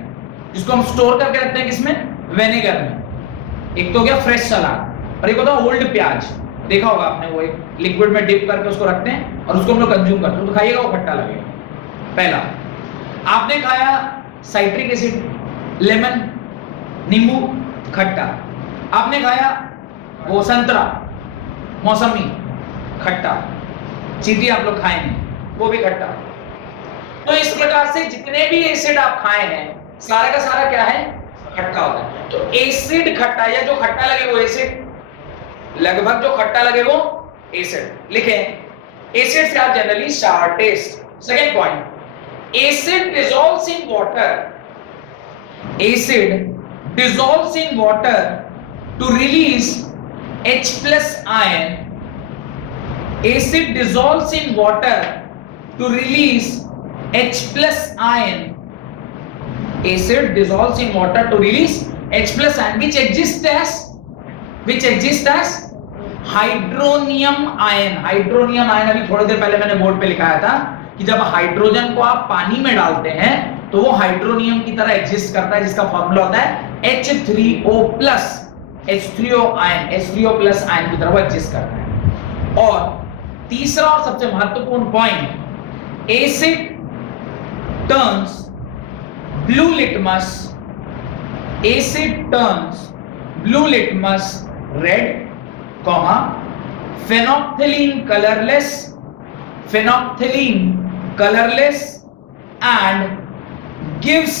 जिसको हम स्टोर करके रखते हैं किसमें, विनेगर में। एक तो गया फ्रेश सलाद और एक होता है ओल्ड प्याज, देखा होगा आपने, वो एक लिक्विड में डिप करके उसको रखते हैं और उसको हम लोग कंज्यूम करते हैं, तो खाइएगा वो खट्टा लगेगा। पहला आपने खाया साइट्रिक एसिड, लेमन, नींबू, खट्टा। आपने खाया वो संतरा, मौसमी, खट्टा। चींटी आप लोग खाए हैं, वो भी खट्टा। तो इस प्रकार से जितने भी एसिड आप खाए हैं सारा का सारा क्या है, खट्टा होता है। तो एसिड खट्टा, या जो खट्टा लगे वो एसिड, लगभग जो खट्टा लगे वो एसिड। लिखें, एसिड से आप generally sour taste. Second point, acid dissolves in water, acid dissolves in water to release H plus ion. Acid dissolves in water to release H plus ion. Acid dissolves in water to release H plus ion, which exists as hydronium ion. Hydronium ion अभी थोड़ी देर पहले मैंने board पे लिखाया था कि जब hydrogen को आप पानी में डालते हैं तो वो हाइड्रोनियम की तरह एग्जिस्ट करता है, जिसका फॉर्मूला होता है H3O plus, H3O ion, H3O plus ion की तरह वो एग्जिस्ट करता है। और तीसरा और सबसे महत्वपूर्ण point, asset turns blue litmus, asset turns blue litmus red, comma phenolphthalein colorless and gives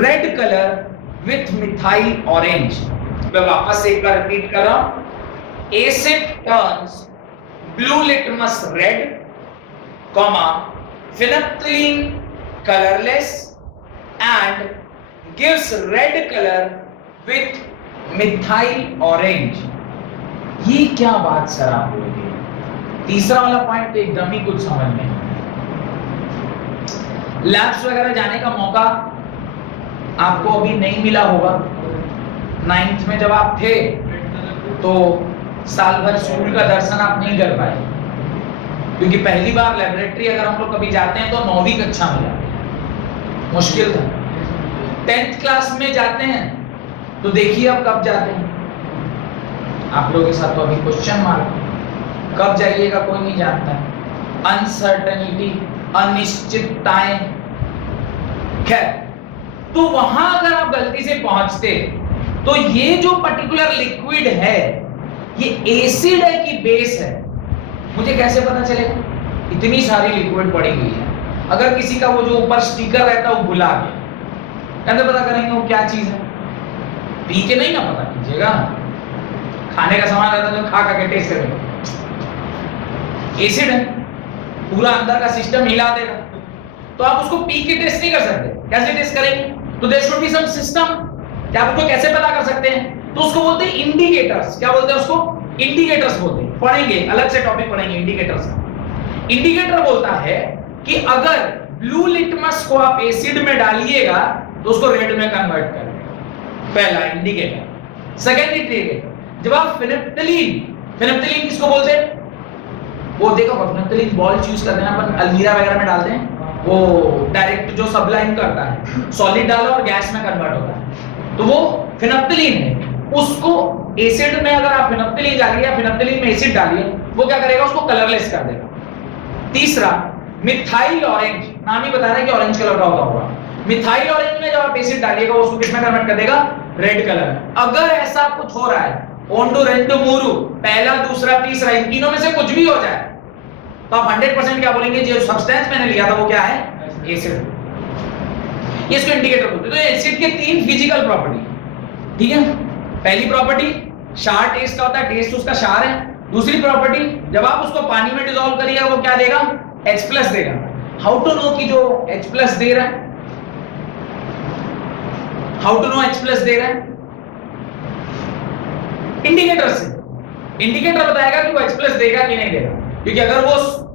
red color with methyl orange। मैं वापस एक बार रिपीट कर रहा हूं, asset turns blue litmus red, comma phenolphthalein colorless and gives red color with methyl orange। ये क्या बात sir आप बोल रही है? तीसरा वाला पॉइंट तो एकदम ही कुछ समझ में। लैब्स वगैरह जाने का मौका आपको अभी नहीं मिला होगा। 9th में जब आप थे तो साल भर स्कूल का दर्शन आप नहीं कर पाए, क्योंकि पहली बार लेबोरेटरी अगर हम लोग कभी जाते हैं तो 9वीं कक्षा में जाते हैं, मुश्किल था। 10th क्लास में जाते हैं तो देखिए अब कब जाते हैं। आप लोगों के साथ तो अभी क्वेश्चन मार्क, कब जाइएगा कोई नहीं जानता है, अनसर्टेनिटी, अनिश्चितताएं। खैर, तो वहां अगर आप गलती से पहुंचते तो ये जो पर्टिकुलर लिक्विड है ये एसिड है कि बेस है, मुझे कैसे पता चलेगा? इतनी सारी लिक्विड पड़ी हुई है। अगर किसी का वो जो ऊपर स्टिकर रहता है वो भुला गया, कैसे पता करेंगे वो क्या चीज है? पी के नहीं ना पता कीजिएगा, खाने का सामान रहता है जो खा के टेस्ट करेंगे, एसिड है, पूरा अंदर का सिस्टम हिला देगा, तो आप उसको पी के टेस्ट नहीं कर सकते। कैसे टेस्ट करेंगे? तो there should be some system. क्या आप उसको कैसे पता कर सकते हैं? तो उसको बोलते हैं इंडिकेटर्स। क्या बोलते हैं उसको? इंडिकेटर्स बोलते हैं। पढ़ेंगे, अलग से टॉपिक पढ़ेंगे इंडिकेटर्स का। इंडिकेटर बोलता है कि अगर ब्लू लिटमस को आप एसिड में डालिएगा तो उसको रेड में कन्वर्ट कर देगा, पहला इंडिकेटर। सेकेंड इंडिकेटर, जब आप फिनेप्थलीन किसको बोलते हैं? वो देखो फिनेप्थलीन बॉल यूज करते हैं अपन अलमीरा वगैरह में डालते हैं, वो डायरेक्ट जो सबलाइन करता है, सॉलिड डालो और गैस में कन्वर्ट होता है, तो वो फिनेप्थलीन है। उसको एसिड में अगर आप फिनेप्थलीन डालिए या फिनेप्थलीन में एसिड डालिए, वो क्या करेगा? उसको कलरलेस कर देगा। तीसरा, मिथाइल ऑरेंज, नाम ही बता रहा है कि ऑरेंज कलर का होगा। मिथाइल ऑरेंज में जब आप एसिड डालिएगा वो उसको किसमें कन्वर्ट कर देगा? Red colour. अगर ऐसा कुछ हो रहा है, ओंडू रेंडू मूरू, पहला दूसरा तीसरा, इन तीनों में से कुछ भी हो जाए तो आप 100% क्या बोलेंगे? जो सब्सटेंस मैंने लिया था वो क्या है? एसिड। ये इसको इंडिकेटर बोलते हैं। तो एसिड के 3 फिजिकल प्रॉपर्टी, ठीक है? पहली प्रॉपर्टी क्षार टेस्ट का होता है, टेस्ट उसका क्षार है। दूसरी प्रॉपर्टी, जब आप उसको पानी में डिसॉल्व करिएगा वो क्या देगा? H+ देगा। हाउ टू नो कि जो H+ दे रहा है, हाउ टू नो H+ दे रहा है? इंडिकेटर से। इंडिकेटर बताएगा कि वो H+ देगा कि नहीं देगा, क्योंकि अगर वो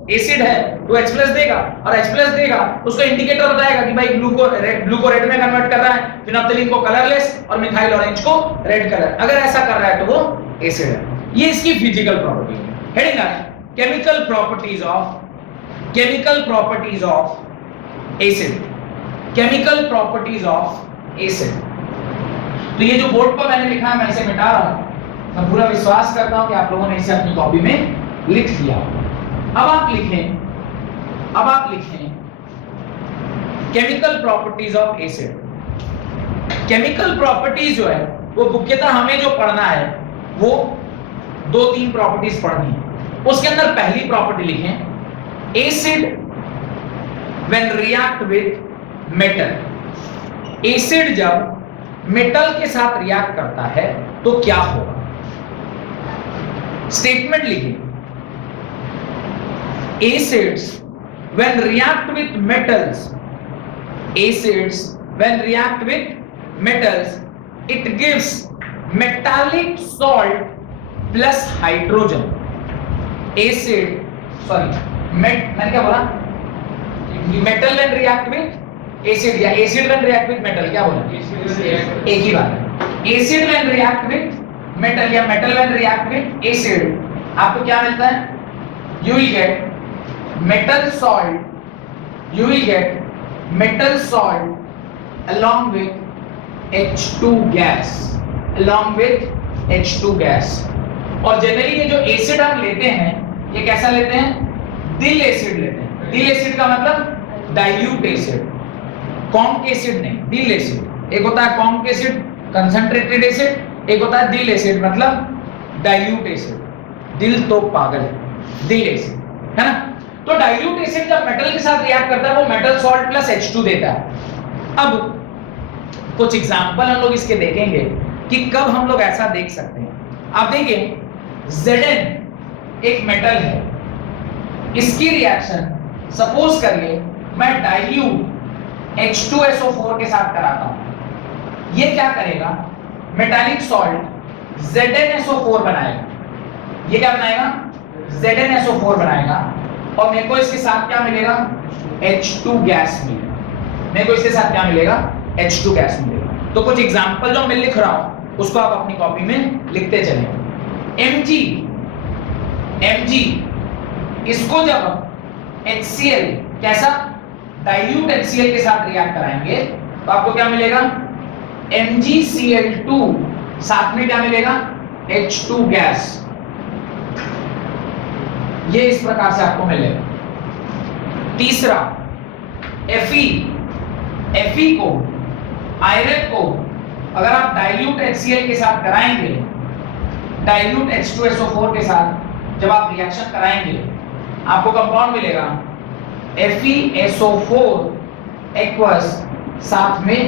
एसिड है तो H+ देगा, और H+ देगा उसका इंडिकेटर बताएगा कि भाई ब्लू को रेड में कन्वर्ट कर रहा है, फिनेप्थलीन को कलरलेस और मिथाइल ऑरेंज को रेड कलर। अगर ऐसा कर रहा है तो वो एसिड है। ये इसकी फिजिकल प्रॉपर्टी है। हेडिंग है chemical properties of acid. Chemical properties of acid. तो ये जो बोर्ड पर मैंने लिखा है मैं इसे मिटा रहा हूं। मैं पूरा विश्वास करता हूं कि आप लोगों ने इसे अपनी कॉपी में लिख लिया। अब आप लिखें chemical properties of acid. Chemical properties जो है वो मुख्यतः हमें जो पढ़ना है वो 2-3 प्रॉपर्टीज पढ़नी है। उसके अंदर पहली प्रॉपर्टी लिखें acid when react with metal. Acid जब मेटल के साथ रिएक्ट करता है तो क्या होगा? स्टेटमेंट लिखिए acids when react with metals, acids when react with metals it gives metallic salt plus hydrogen. मैंने क्या बोला? metal when react with acid या acid when react with metal, क्या बोला? एक ही बात है। acid when react with metal या metal when react with acid आपको क्या मिलता है? you will get metal salt along with H2 gas, और जनरली ये जो एसिड हम लेते हैं ये कैसा लेते हैं? दिल एसिड लेते हैं। दिल एसिड का मतलब डाइल्यूट एसिड, कॉन्क एसिड नहीं, दिल एसिड। एक होता है कॉन्क एसिड कंसंट्रेटेड एसिड, एक होता है दिल एसिड मतलब डाइल्यूट एसिड। दिल तो पागल है, दिल एसिड है ना। तो डाइल्यूट एसिड जब मेटल के साथ रिएक्ट करता है वो मेटल सॉल्ट प्लस H2 देता है। अब कुछ एग्जांपल हम लोग इसके देखेंगे कि कब हम लोग ऐसा देख सकते हैं। आप देखिए Zn एक मेटल है, इसकी रिएक्शन सपोज करिए मैं डाइल्यूट H2SO4 के साथ कराता हूं, ये क्या करेगा? मेटालिक सॉल्ट ZnSO4 बनाएगा। ये क्या बनाएगा? ZnSO4 बनाएगा और मेरे को इसके साथ क्या मिलेगा? H2 गैस मिलेगा। मेरे को इसके साथ क्या मिलेगा? H2 गैस मिलेगा। तो कुछ एग्जांपल जो मैं लिख रहा हूं उसको आप अपनी कॉपी में लिखते चलें। Mg इसको जब HCl कैसा डाइल्यूट HCl के साथ रिएक्ट कराएंगे तो आपको क्या मिलेगा? MgCl2 साथ में क्या मिलेगा? H2 gas. ये इस प्रकार से आपको मिलेगा। तीसरा Fe को, आयरन को अगर आप डाइल्यूट HCl के साथ कराएंगे, डाइल्यूट H2SO4 के साथ जब आप रिएक्शन कराएंगे आपको कंपाउंड मिलेगा FeSO4 एक्वस साथ में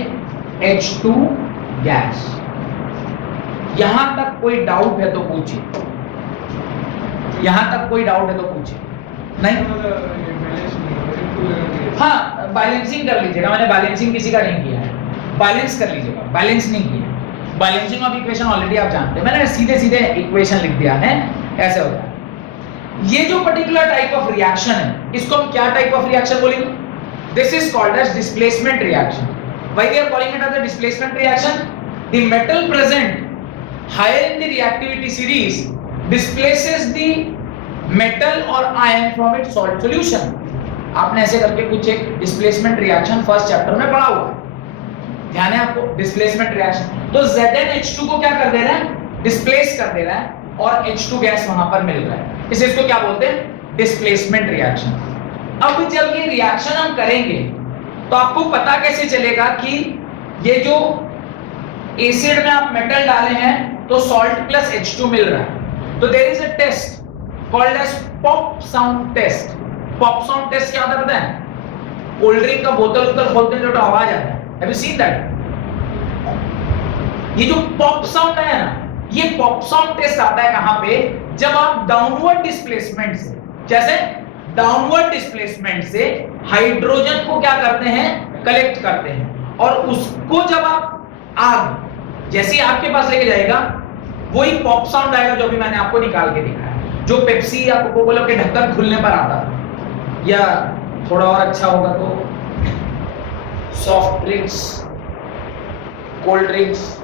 H2 गैस। यहां तक कोई डाउट है तो पूछिए, नहीं? हाँ, बैलेंसिंग कर लीजिएगा। मैंने बैलेंसिंग किसी का नहीं किया है, बैलेंस कर लीजिएगा, बैलेंस नहीं किया। बैलेंसिंग ऑफ इक्वेशन ऑलरेडी आप जानते हैं, मैंने सीधे इक्वेशन लिख दिया है, ऐसे होता है। ये जो पर्टिकुलर टाइप ऑफ रिएक्शन है इसको हम क्या टाइप ऑफ रिएक्शन बोलेंगे? This is called as displacement reaction. Why we are calling it as a displacement reaction? The metal present higher in the reactivity series displaces the metal or ion from its salt solution। आपने ऐसे करके कुछ एक displacement reaction first chapter में पढ़ा हुआ, ध्यान है आपको? Displacement reaction. तो ZnH2 को क्या कर दे रहा है? डिस्प्लेस कर दे रहा है और H2 गैस वहां पर मिल रहा है, इसको क्या बोलते हैं? Displacement reaction. अब जब ये रिएक्शन हम करेंगे तो आपको पता कैसे चलेगा कि ये जो एसिड में आप मेटल डाले हैं तो सॉल्ट प्लस H2 मिल रहा है? तो there is a test called as pop sound test. Pop sound test क्या होता है पता है? कोल्ड ड्रिंक का बोतल खोलते हैं तो आवाज आता है, हैव यू सीन दैट? ये जो पॉप साउंड है ना, ये पॉप साउंड टेस्ट आता है कहां पे? जब आप डाउनवर्ड डिस्प्लेसमेंट से, जैसे डाउनवर्ड डिस्प्लेसमेंट से हाइड्रोजन को क्या करते हैं? कलेक्ट करते हैं, और उसको जब आप आग जैसे आपके पास लेके जाएगा वही पॉप साउंड आएगा जो भी मैंने आपको निकाल के दिखाया, जो पेप्सी या कोका कोला के ढक्कन खुलने पर आता था, या थोड़ा और अच्छा होगा तो सॉफ्ट ड्रिंक्स, कोल्ड ड्रिंक्स,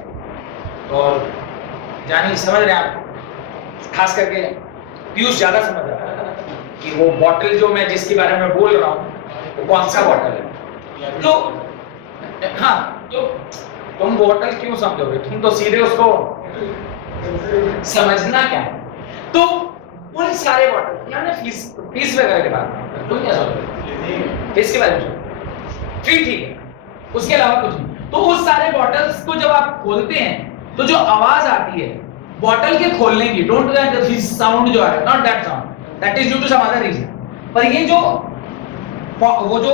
और जानी समझ रहे हैं आप, खास करके पीयूष ज्यादा समझ रहा है। कि वो बॉटल जो मैं जिसके बारे में बोल रहा हूँ वो कौन सा बॉटल है। तो हाँ, तो तुम बॉटल क्यों समझोगे, तुम तो सीधे उसको समझना क्या है। तो उन सारे बॉटल यानी फीस वगैरह के बारे में तुम क्या सोचोगे, फीस के बारे में ठीक है, उसके अलावा कुछ नहीं। तो उस सारे बॉटल्स को जब आप खोलते हैं तो जो आवाज आती है बॉटल के खोलने की, डोंट दैट फिश साउंड जो है, not that sound, that is due to some other reason, पर ये जो वो जो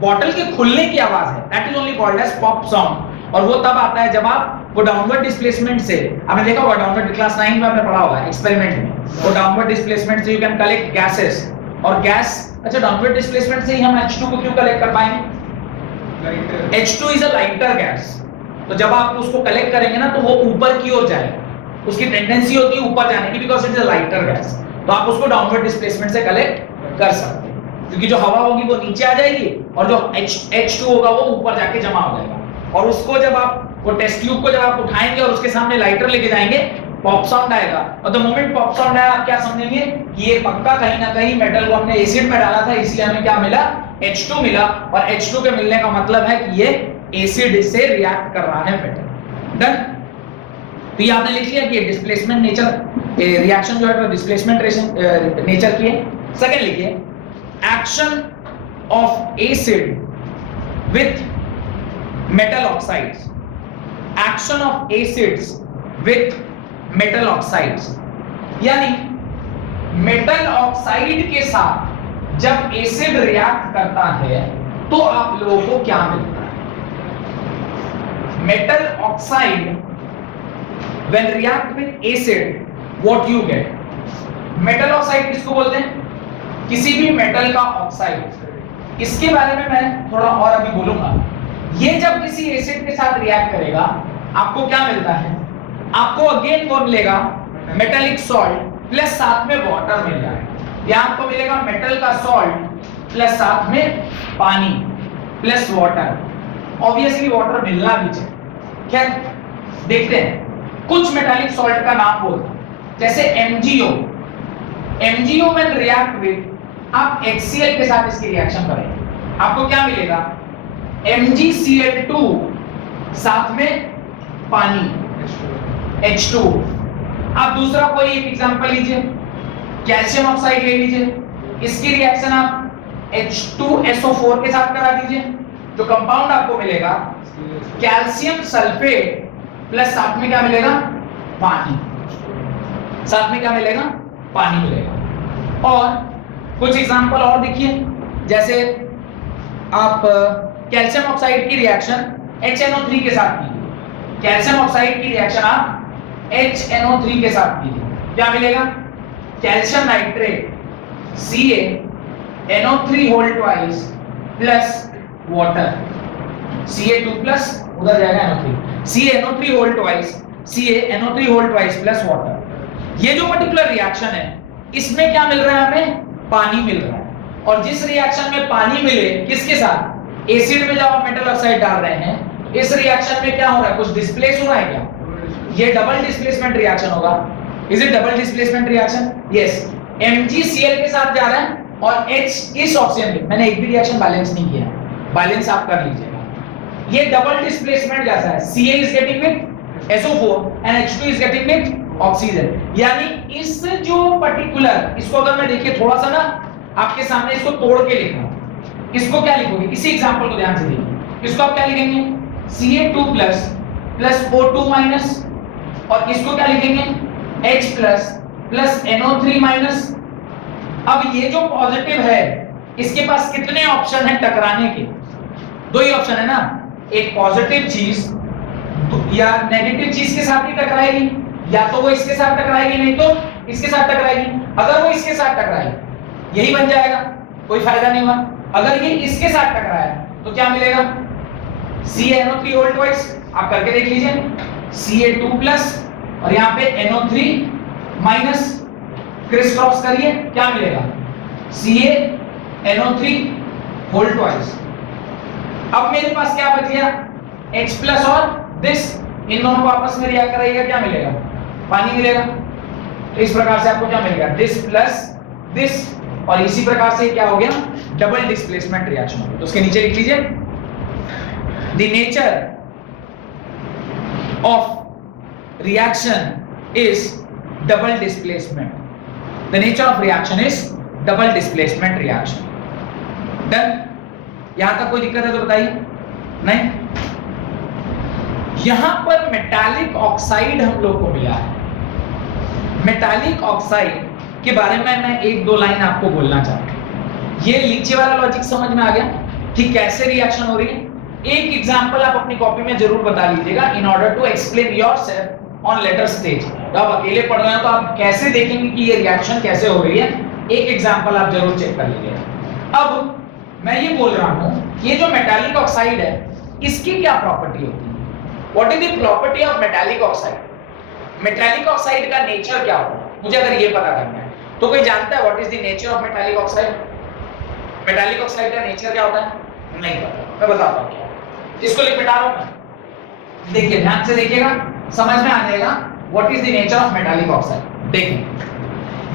बॉटल के खुलने की आवाज है that is only called as pop sound. और वो तब आता है जब आप वो डाउनवर्ड डिस्प्लेसमेंट से, आपने देखा होगा डाउनवर्ड क्लास 9 में आपने पढ़ा होगा एक्सपेरिमेंट में, वो डाउनवर्ड डिस्प्लेसमेंट से यू कैन कलेक्ट गैसेस और गैस, अच्छा डाउनवर्ड डिस्प्लेसमेंट से ही हम H2 को क्यों कलेक्ट कर पाएंगे, H2 is a lighter gas, तो जब आप उसको कलेक्ट करेंगे ना तो वो ऊपर की ओर जाएगा, उसकी टेंडेंसी होती है ऊपर जाने की because it is a lighter gas, तो आप उसको डाउनवर्ड डिस्प्लेसमेंट से कलेक्ट कर सकते हैं, क्योंकि जो हवा होगी वो नीचे आ जाएगी और जो H2 होगा वो ऊपर जाके जमा हो जाएगा, और उसको जब आप वो टेस्ट ट्यूब को जब आप उठाएंगे और उसके सामने लाइटर लेके जाएंगे पॉप साउंड आएगा, और द मोमेंट पॉप साउंड आया आप क्या समझेंगे कि ये पक्का कहीं ना कहीं मेटल को हमने एसिड में डाला था इसलिए हमें क्या मिला, H2 मिला, और H2 के मिलने का मतलब है कि ये एसिड से रिएक्ट कर रहा है मेटल। डन। तो ये आपने लिख लिया कि डिस्प्लेसमेंट नेचर रिएक्शन जो है वो डिस्प्लेसमेंट नेचर की है। सेकंड लिखिए action of acid with metal oxides, action of acids with metal oxides, यानी मेटल ऑक्साइड के साथ जब एसिड रिएक्ट करता है तो आप लोगों को क्या मिलता है, metal oxide when react with acid what you get, metal oxide किसको बोलते हैं, किसी भी मेटल का ऑक्साइड, इसके बारे में मैं थोड़ा और अभी बोलूंगा। ये जब किसी एसिड के साथ रिएक्ट करेगा आपको क्या मिलता है, आपको अगेन वो मिलेगा मेटालिक सॉल्ट प्लस साथ में वाटर मिल जाएगा, या आपको मिलेगा मेटल का सॉल्ट प्लस साथ में पानी प्लस वाटर, ऑब्वियसली वाटर मिलना भी चाहिए। खैर देखते हैं कुछ मेटालिक सॉल्ट का नाम बोलते हैं, जैसे MgO में रिएक्ट विद आप HCl के साथ इसकी रिएक्शन करेंगे आपको क्या मिलेगा, MgCl2 साथ में पानी H2। आप दूसरा कोई एक एग्जांपल लीजिए, कैल्शियम ऑक्साइड ले लीजिए, इसकी रिएक्शन आप H2SO4 के साथ करा दीजिए, जो कंपाउंड आपको मिलेगा कैल्शियम सल्फेट प्लस साथ में क्या मिलेगा, पानी, साथ में क्या मिलेगा, पानी मिलेगा। और कुछ एग्जांपल और देखिए, जैसे आप कैल्शियम ऑक्साइड की रिएक्शन HNO3 के साथ कीजिए, कैल्शियम ऑक्साइड की रिएक्शन आप HNO3 के साथ कीजिए, क्या मिलेगा, calcium nitrate CaNO3 whole twice plus water, Ca2 plus उधर जाएगा NO3, CaNO3 whole twice plus water. ये जो पर्टिकुलर रिएक्शन है इसमें क्या मिल रहा है, हमें पानी मिल रहा है, और जिस रिएक्शन में पानी मिले किसके साथ, एसिड में जब आप मेटल ऑक्साइड डाल रहे हैं इस रिएक्शन में क्या हो रहा है, कुछ डिस्प्लेस हो रहा है क्या, ये डबल डिस्प्लेसमेंट रिएक्शन होगा। Is it double displacement reaction, yes, MgCl के साथ जा रहा है और H इस ऑक्सीजन में, मैंने एक भी रिएक्शन बैलेंस नहीं किया, बैलेंस आप कर लीजिएगा, ये डबल डिस्प्लेसमेंट जैसा है, Ca is getting with SO4 and H2 is getting with oxygen, यानी इस जो पर्टिकुलर, इसको अगर मैं देखिए थोड़ा सा ना आपके सामने इसको तोड़ के लिखूं, इसको क्या लिखोगे, इसी एग्जांपल को ध्यान से देखिए, इसको आप क्या लिखेंगे, Ca2 प्लस O2 माइनस, और इसको क्या लिखेंगे, H प्लस NO3 माइनस। अब ये जो पॉजिटिव है इसके पास कितने ऑप्शन है टकराने के, दो ही ऑप्शन है ना, एक पॉजिटिव चीज या नेगेटिव चीज के साथ ही टकराएगी, या तो वो इसके साथ टकराएगी नहीं तो इसके साथ टकराएगी, अगर वो इसके साथ टकराएगी यही बन जाएगा, कोई फायदा नहीं हुआ। अगर ये इसके साथ टकराया तो क्या मिलेगा, CaNO3 होल ट्वाइस, आप करके देख लीजिए, Ca2 प्लस और यहाँ पे NO3 माइनस, क्रिस क्रॉस करिए क्या मिलेगा, CaNO3 होल ट्वाइस। अब मेरे पास क्या बच गया, H प्लस और दिस, इन दोनों को आपस में रिएक्ट कराइएगा क्या मिलेगा, पानी मिलेगा। तो इस प्रकार से आपको क्या मिलेगा, दिस प्लस दिस और इसी प्रकार से क्या हो गया, डबल डिस्प्लेसमेंट रिएक्शन हो गया। तो उसके नीचे लिख लीजिए the nature of reaction is double displacement, the nature of reaction is double displacement reaction. Done? यहां तक कोई दिक्कत है तो बताइए। नहीं? यहां पर मेटालिक ऑक्साइड हम लोग को मिला है। मेटालिक ऑक्साइड के बारे में मैं एक दो लाइन आपको बोलना चाहता हूं। ये नीचे वाला लॉजिक समझ में आ गया कि कैसे रिएक्शन हो रही है? एक एग्जांपल आप अपनी कॉपी में जरूर बता लीजिएगा in order to explain yourself on later stage. जब आप अकेले पढ़ रहे हो तो आप कैसे देखेंगे कि ये रिएक्शन कैसे हो रही है, एक एग्जांपल आप जरूर चेक कर लीजिएगा। अब मैं ये बोल रहा हूं, ये जो मेटालिक ऑक्साइड है इसकी क्या प्रॉपर्टी होती है? What is the property of metallic oxide? Metallic oxide का नेचर क्या होता है, मुझे अगर ये पता करना है तो कोई जानता है what is the nature of metallic oxide? Metallic oxide का नेचर क्या होता है? नहीं पता, मैं बताता हूं क्या। इसको लिख मिटा रहा हूं मैं। देखिए ध्यान से देखिएगा, समझ में आ जाएगा what is the nature of metallic oxide. देखिए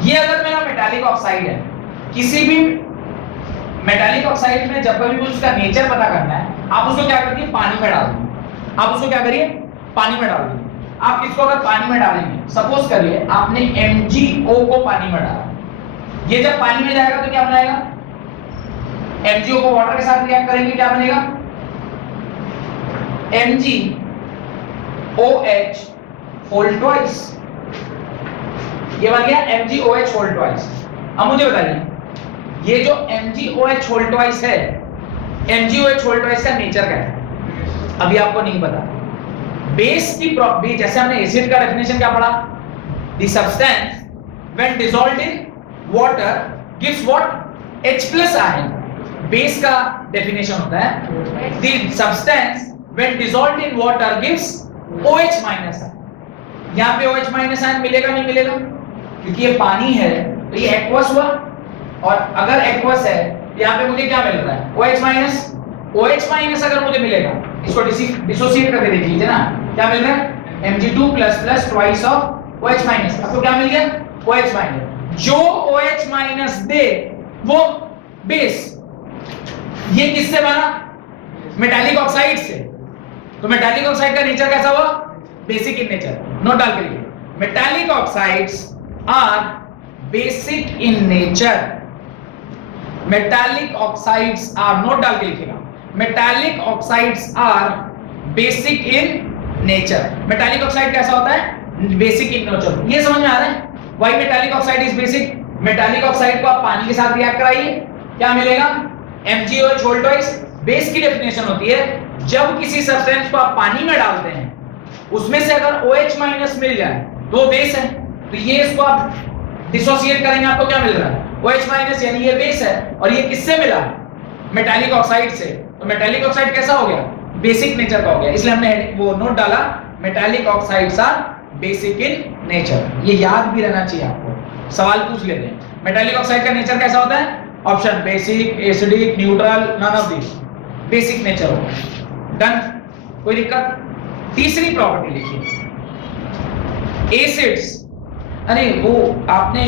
ये अगर मेरा मेटालिक ऑक्साइड है, किसी भी मेटालिक ऑक्साइड में जब भी उसका नेचर पता करना है आप उसको क्या करते हैं, पानी में डाल दीजिए। आप उसको क्या करिए, पानी में डाल दीजिए। आप इसको अगर पानी में डालेंगे, सपोज करिए आपने MgO को पानी में डाला, ये जब पानी में जाएगा तो क्या बनाएगा, MgO को वाटर के साथ रिएक्ट करेंगे, क्या बनेगा MgOH होल ट्वाइस। ये बन गया MgOH होल ट्वाइस। अब मुझे बताइए ये जो MgOH होल ट्वाइस है, MgOH होल ट्वाइस का नेचर क्या है? अभी आपको नहीं पता। बेस की प्रॉपर्टी, जैसे हमने एसिड का डेफिनेशन क्या पढ़ा, the substance when dissolved in water gives what, H+ ion. Base का डेफिनेशन होता है the substance when dissolved in water gives OH- ion. यहां पे OH- आयन मिलेगा नहीं मिलेगा? क्योंकि ये पानी है तो ये एक्वस हुआ, और अगर एक्वस है तो यहां पे मुझे क्या मिल रहा है, OH- अगर मुझे मिलेगा, इसको डिसोसिएट करके देख लीजिए ना, क्या मिल रहा है Mg2++ ट्वाइस ऑफ OH-। आपको क्या मिल गया, OH-। जो OH- दे वो बेस। ये किससे बना, मेटालिक ऑक्साइड से। तो मेटालिक ऑक्साइड का नेचर कैसा हुआ, बेसिक इन नेचर। नोट डाल के लिखिए, metallic oxides are basic in nature. Metallic oxides are, note डाल के लिखिएगा, metallic oxides are basic in nature. Metallic oxide कैसा होता है, बेसिक इन नेचर। ये समझ में आ रहा है, why metallic oxide is basic. Metallic oxide को आप पानी के साथ रिएक्ट कराइए, क्या मिलेगा, MgOH होल ट्वाइस। बेस की डेफिनेशन होती है जब किसी सब्सटेंस को आप पानी में डालते हैं उसमें से अगर OH- मिल जाए तो वो बेस है। तो ये इसको आप डिसोसिएट करेंगे, आपको क्या मिल रहा है, OH- यानी ये बेस है। और ये किससे मिला, मेटालिक ऑक्साइड से। तो मेटालिक ऑक्साइड कैसा हो गया, बेसिक नेचर का हो गया। इसलिए हमने वो नोट डाला, metallic oxides are basic in nature. ये याद भी रहना चाहिए आपको, सवाल पूछ लेते हैं मेटालिक ऑक्साइड का नेचर कैसा होता है, option basic, acidic, neutral, none of this, basic nature हो। डन? कोई दिक्कत? तीसरी प्रॉपर्टी लिखिए, एसिड्स। अरे वो आपने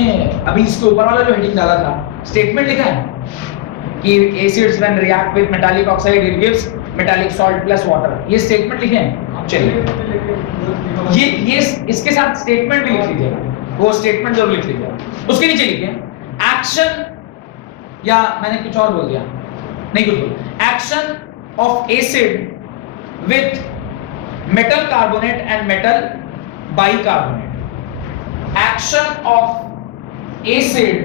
अभी इसके ऊपर वाला जो हेडिंग डाला था, स्टेटमेंट लिखा है कि acids when react with metallic oxide it gives metallic salt plus water. ये स्टेटमेंट लिखे हैं, चलिए ये इसके साथ स्टेटमेंट भी लिख लीजिएगा, वो स्टेटमेंट जरूर लिख लीजिएगा। उसके नीचे लिखिए एक्शन, या मैंने कुछ और बोल दिया, नहीं कुछ बोल, action of acid with metal carbonate and metal bicarbonate. Action of acid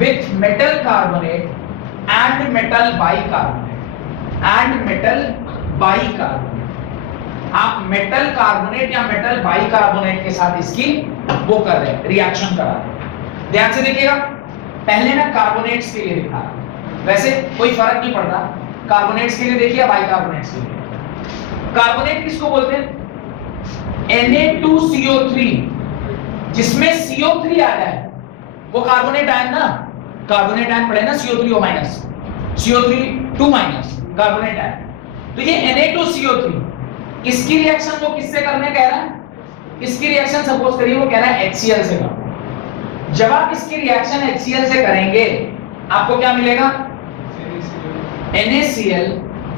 with metal carbonate and metal bicarbonate and metal bicarbonate। आप मेटल कार्बोनेट या मेटल बाइकार्बोनेट के साथ इसकी वो कर रहे हैं, रिएक्शन करा रहे हैं। ध्यान से देखिएगा, पहले ना कार्बोनेट्स के लिए लिखा, वैसे कोई फर्क नहीं पड़ता, कार्बोनेट्स के लिए देखिए, बाइकार्बोनेट्स के लिए। कार्बोनेट किसको बोलते हैं, Na2CO3, जिसमें CO3 आ जाए वो कार्बोनेट आयन ना, कार्बोनेट आयन पढ़े ना, CO3O-, CO3 कार्बोनेट आयन। तो ये Na2CO3, इसकी रिएक्शन वो किससे करने कह रहा है, इसकी रिएक्शन सपोज करिए वो कह रहा है HCl से करो। जब आप इसकी रिएक्शन HCl से करेंगे आपको क्या मिलेगा NaCl,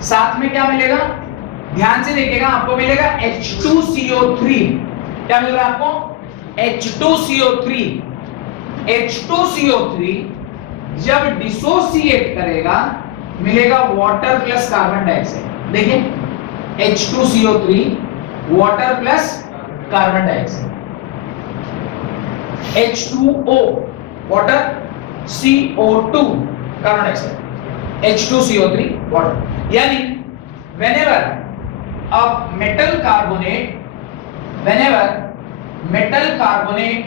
साथ में क्या मिलेगा, ध्यान से देखिएगा, आपको मिलेगा H2CO3। क्या मिल रहा है आपको? H2CO3। H2CO3 जब डिसोसिएट करेगा मिलेगा वाटर प्लस कार्बन डाइऑक्साइड। देखिए H2CO3 water plus carbon dioxide, H2O water, CO2 carbon dioxide, H2CO3 water. यानी whenever metal carbonate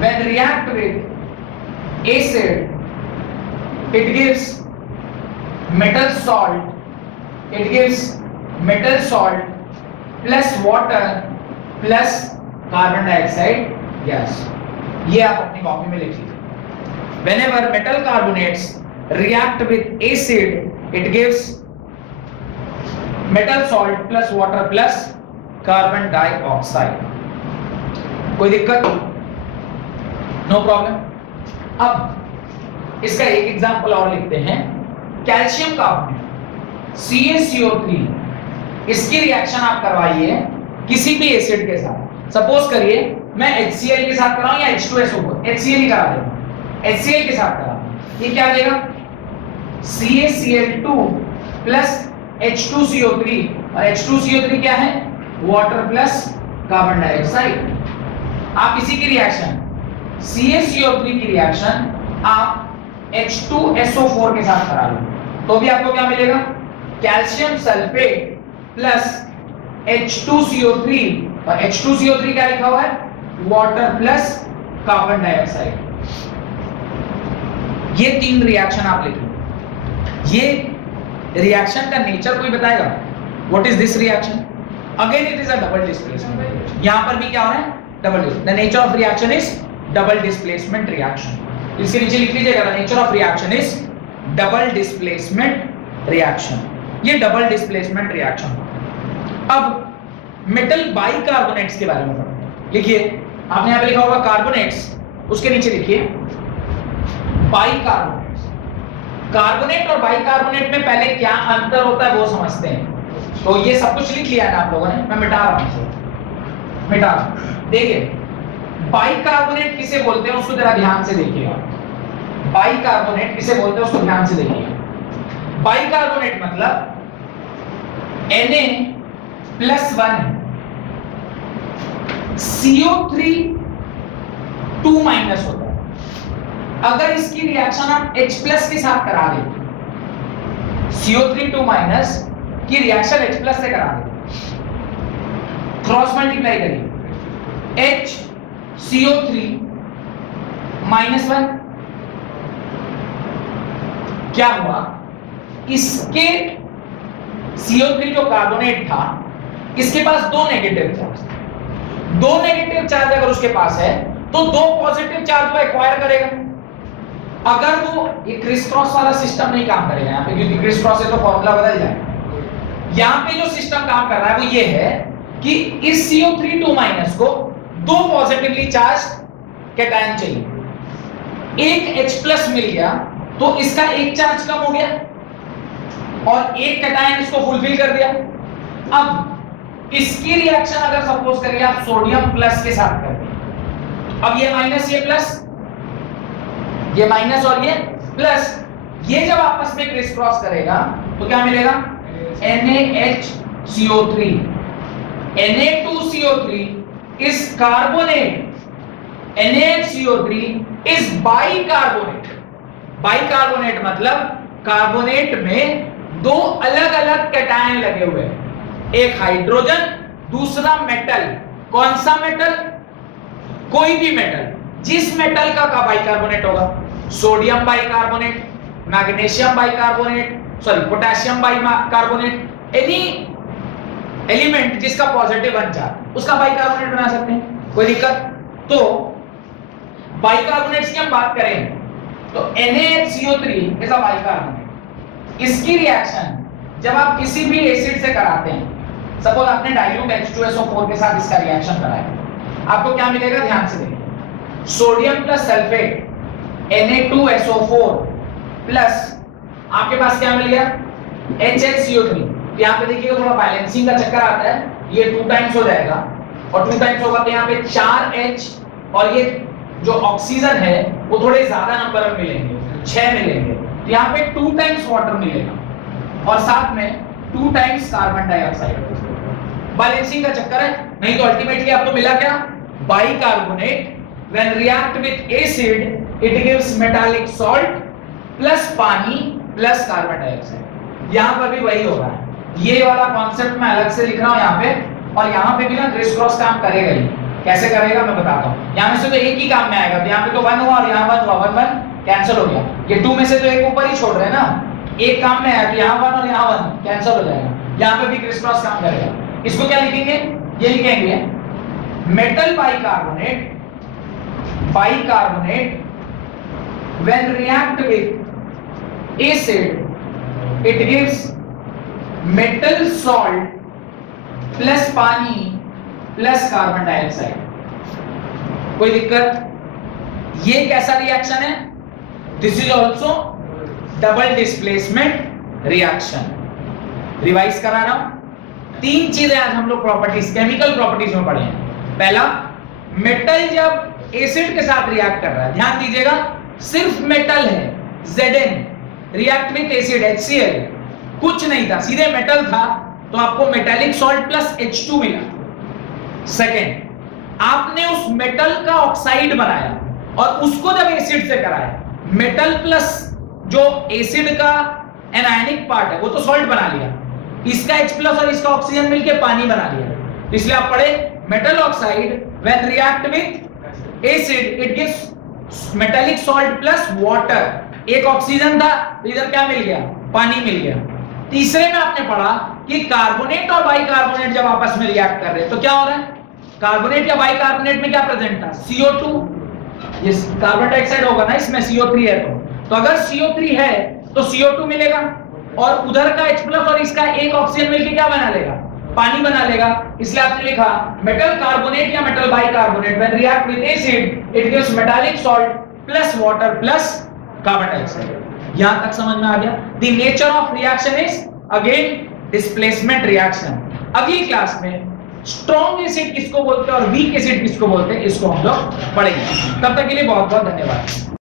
when react with acid, it gives metal salt plus water plus carbon dioxide gas। ये आप अपनी copy में लिखिए। Whenever metal carbonates react with acid, it gives metal salt plus water plus carbon dioxide। कोई दिक्कत? No problem. अब इसका एक एग्जांपल और लिखते हैं। कैल्शियम कार्बोनेट CaCO3, इसकी रिएक्शन आप करवाइए किसी भी एसिड के साथ। सपोज करिए मैं HCl के साथ कराऊं या H2SO4, HCl ही करा देता, HCl के साथ करा, ये क्या देगा CaCl2 प्लस H2CO3, और H2CO3 क्या है, वाटर प्लस कार्बन डाइऑक्साइड। आप इसी की रिएक्शन CaCO3 की रिएक्शन आप H2SO4 के साथ करा लो तो भी आपको क्या मिलेगा, कैल्शियम सल्फेट प्लस H2CO3, और H2CO3 क्या लिखा हुआ है, वाटर प्लस कार्बन डाइऑक्साइड। ये तीन रिएक्शन आप लिखिए। ये रिएक्शन का नेचर कोई बताएगा, what is this reaction? Again it is a double displacement. यहां पर भी क्या हो रहा है, double displacement. The nature of reaction is double displacement reaction. इसके नीचे लिख लीजिएगा, the nature of reaction is double displacement reaction. ये डबल डिस्प्लेसमेंट रिएक्शन। अब मेटल बाइकार्बोनेट्स के बारे में पढ़ते हैं। लिखिए, आपने यहां पे लिखा होगा कार्बोनेट्स, उसके नीचे लिखिए बाइकार्बोनेट्स। कार्बोनेट और बाइकार्बोनेट में पहले क्या अंतर होता है वो समझते हैं। तो ये सब कुछ लिख लिया ना आप लोगों ने, मैं मिटा रहा हूं, मिटा। देखिए बाइकार्बोनेट किसे बोलते हैं उसको जरा ध्यान से देखिएगा। बाइकार्बोनेट किसे बोलते हैं उसको ध्यान से देखिएगा। बाइकार्बोनेट मतलब Na+1 CO3 2- होता है। अगर इसकी रिएक्शन हम H+ के साथ करा दें, CO3 2- की रिएक्शन H+ से करा दें, क्रॉस मल्टीप्लाई करिए, HCO3 -1, क्या हुआ, इसके CO3 जो कार्बोनेट था इसके पास दो नेगेटिव चार्ज, दो नेगेटिव चार्ज अगर उसके पास है तो दो पॉजिटिव चार्ज वो एक्वायर करेगा। अगर वो ये क्रिस क्रॉस वाला सिस्टम नहीं काम करेगा यहाँ पे, क्योंकि क्रिस क्रॉस है तो फॉर्मूला बदल जाएगा। यहाँ पे जो सिस्टम काम कर रहा है वो ये है कि इस CO3 2- को दो पॉजिटिवली चार्ज कैटायन चाहिए। एक H+ मिल गया तो इसका एक चार्ज कम हो गया और एक कैटायन इसको फुलफिल कर दिया। अब इसकी रिएक्शन अगर सपोज करिए आप सोडियम प्लस के साथ करते हैं, अब ये माइनस ये प्लस, ये माइनस और ये प्लस, ये जब आपस में क्रिस क्रॉस करेगा तो क्या मिलेगा, NaHCO3। Na2CO3 is carbonate, NaHCO3 is bicarbonate। Bicarbonate मतलब कार्बोनेट में दो अलग अलग कैटायन लगे हुए हैं, एक हाइड्रोजन दूसरा मेटल। कौन सा मेटल, कोई भी मेटल, जिस मेटल का बाइकार्बोनेट होगा, sodium bicarbonate, magnesium bicarbonate, sorry potassium bicarbonate, any element जिसका पॉजिटिव वन चार्ज उसका बाइकार्बोनेट बना सकते हैं, कोई दिक्कत? तो बाइकार्बोनेट्स की हम बात करें तो NaHCO3 इज अ बाइकार्बोनेट। इसकी रिएक्शन जब आप किसी भी एसिड से कराते हैं, सपोज आपने डाइल्यूट H2SO4 के साथ इसका रिएक्शन कराया, आपको क्या मिलेगा, ध्यान से देखिए, sodium plus sulphate Na2SO4 plus आपके पास क्या मिल गया HNCO3। यहाँ पे देखिएगा थोड़ा बैलेंसिंग का चक्कर आता है, ये 2 टाइम्स हो जाएगा और 2 टाइम्स होगा तो यहाँ पे 4H और ये जो ऑक्सीजन है वो थोड़े ज्यादा नंबर में मिलेंगे, 6 मिलेंगे, तो यहाँ पे 2 टाइम्स वाटर मिलेगा और साथ में 2 टाइम्स कार्बन डाइऑक्साइड। बैलेंसिंग का चक्कर है, नहीं तो अल्टीमेटली आपको मिला क्या bicarbonate when react with acid it gives metallic salt plus पानी प्लस कार्बन डाइऑक्साइड। यहाँ पर भी वही होगा, ये वाला कॉन्सेप्ट मैं अलग से लिख रहा हूँ यहाँ पे, और यहाँ पे भी ना क्रिस क्रॉस काम करेगा ही। कैसे करेगा मैं बताता हूँ। यहाँ में से तो एक ही काम में आएगा, तो यहाँ पे तो 1 हुआ और यहाँ 1 हुआ, 1 1 कैंसिल हो गया। ये 2 में से तो एक ऊपर ही छोड़ रहे हैं ना, एक काम में आया तो यहाँ 1 और यहाँ 1 कैंसिल हो जाएगा। यहाँ पे भी क्रिस क्रॉस काम करेगा। इसको क्या लिखेंगे, ये लिखेंगे metal bicarbonate when react with acid it gives metal salt plus पानी प्लस कार्बन डाइऑक्साइड। कोई दिक्कत? ये कैसा रिएक्शन है? This is also double displacement reaction. Revise करा रहा हूं, 3 चीजें आज हम लोग प्रॉपर्टीज, केमिकल प्रॉपर्टीज में पढ़े हैं। पहला, मेटल जब एसिड के साथ रिएक्ट कर रहा है, ध्यान दीजिएगा सिर्फ मेटल है Zn, react with acid HCl, कुछ नहीं था, सीधे मेटल था तो आपको मेटालिक सॉल्ट प्लस H2 मिला। सेकेंड, आपने उस मेटल का ऑक्साइड बनाया और उसको जब एसिड से कराया, मेटल प्लस जो एसिड का एनायनिक पार्ट है वो तो सॉल्ट बना लिया, इसका H प्लस और इसका ऑक्सीजन मिलके पानी बना लिया। इसलिए आप पढ़े metal oxide when react with acid it gives metallic salt plus water. एक ऑक्सीजन था, इधर क्या मिल गया, पानी मिल गया। तीसरे में आपने पढ़ा कि कार्बोनेट और बाइकार्बोनेट जब आपस में रिएक्ट कर रहे हैं तो क्या हो रहा है, कार्बोनेट या बाइकार्बोनेट में क्या प्रेजेंट था, CO2, ये कार्बन डाइऑक्साइड होगा ना, इसमें CO3 है, तो अगर CO3 है तो CO2 मिलेगा और उधर का H प्लस और इसका एक ऑक्सीजन मिलके क्या बना लेगा, पानी बना लेगा। इसलिए आपने लिखा मेटल कार्बोनेट या metal bicarbonate when react with acid it gives metallic salt plus water plus carbon dioxide. यहां तक समझ में आ गया। The nature of reaction is again displacement reaction. अगली क्लास में स्ट्रॉन्ग एसिड किसको बोलते हैं और वीक एसिड किसको बोलते हैं, इसको हम लोग पढ़ेंगे। तब तक के लिए बहुत बहुत धन्यवाद।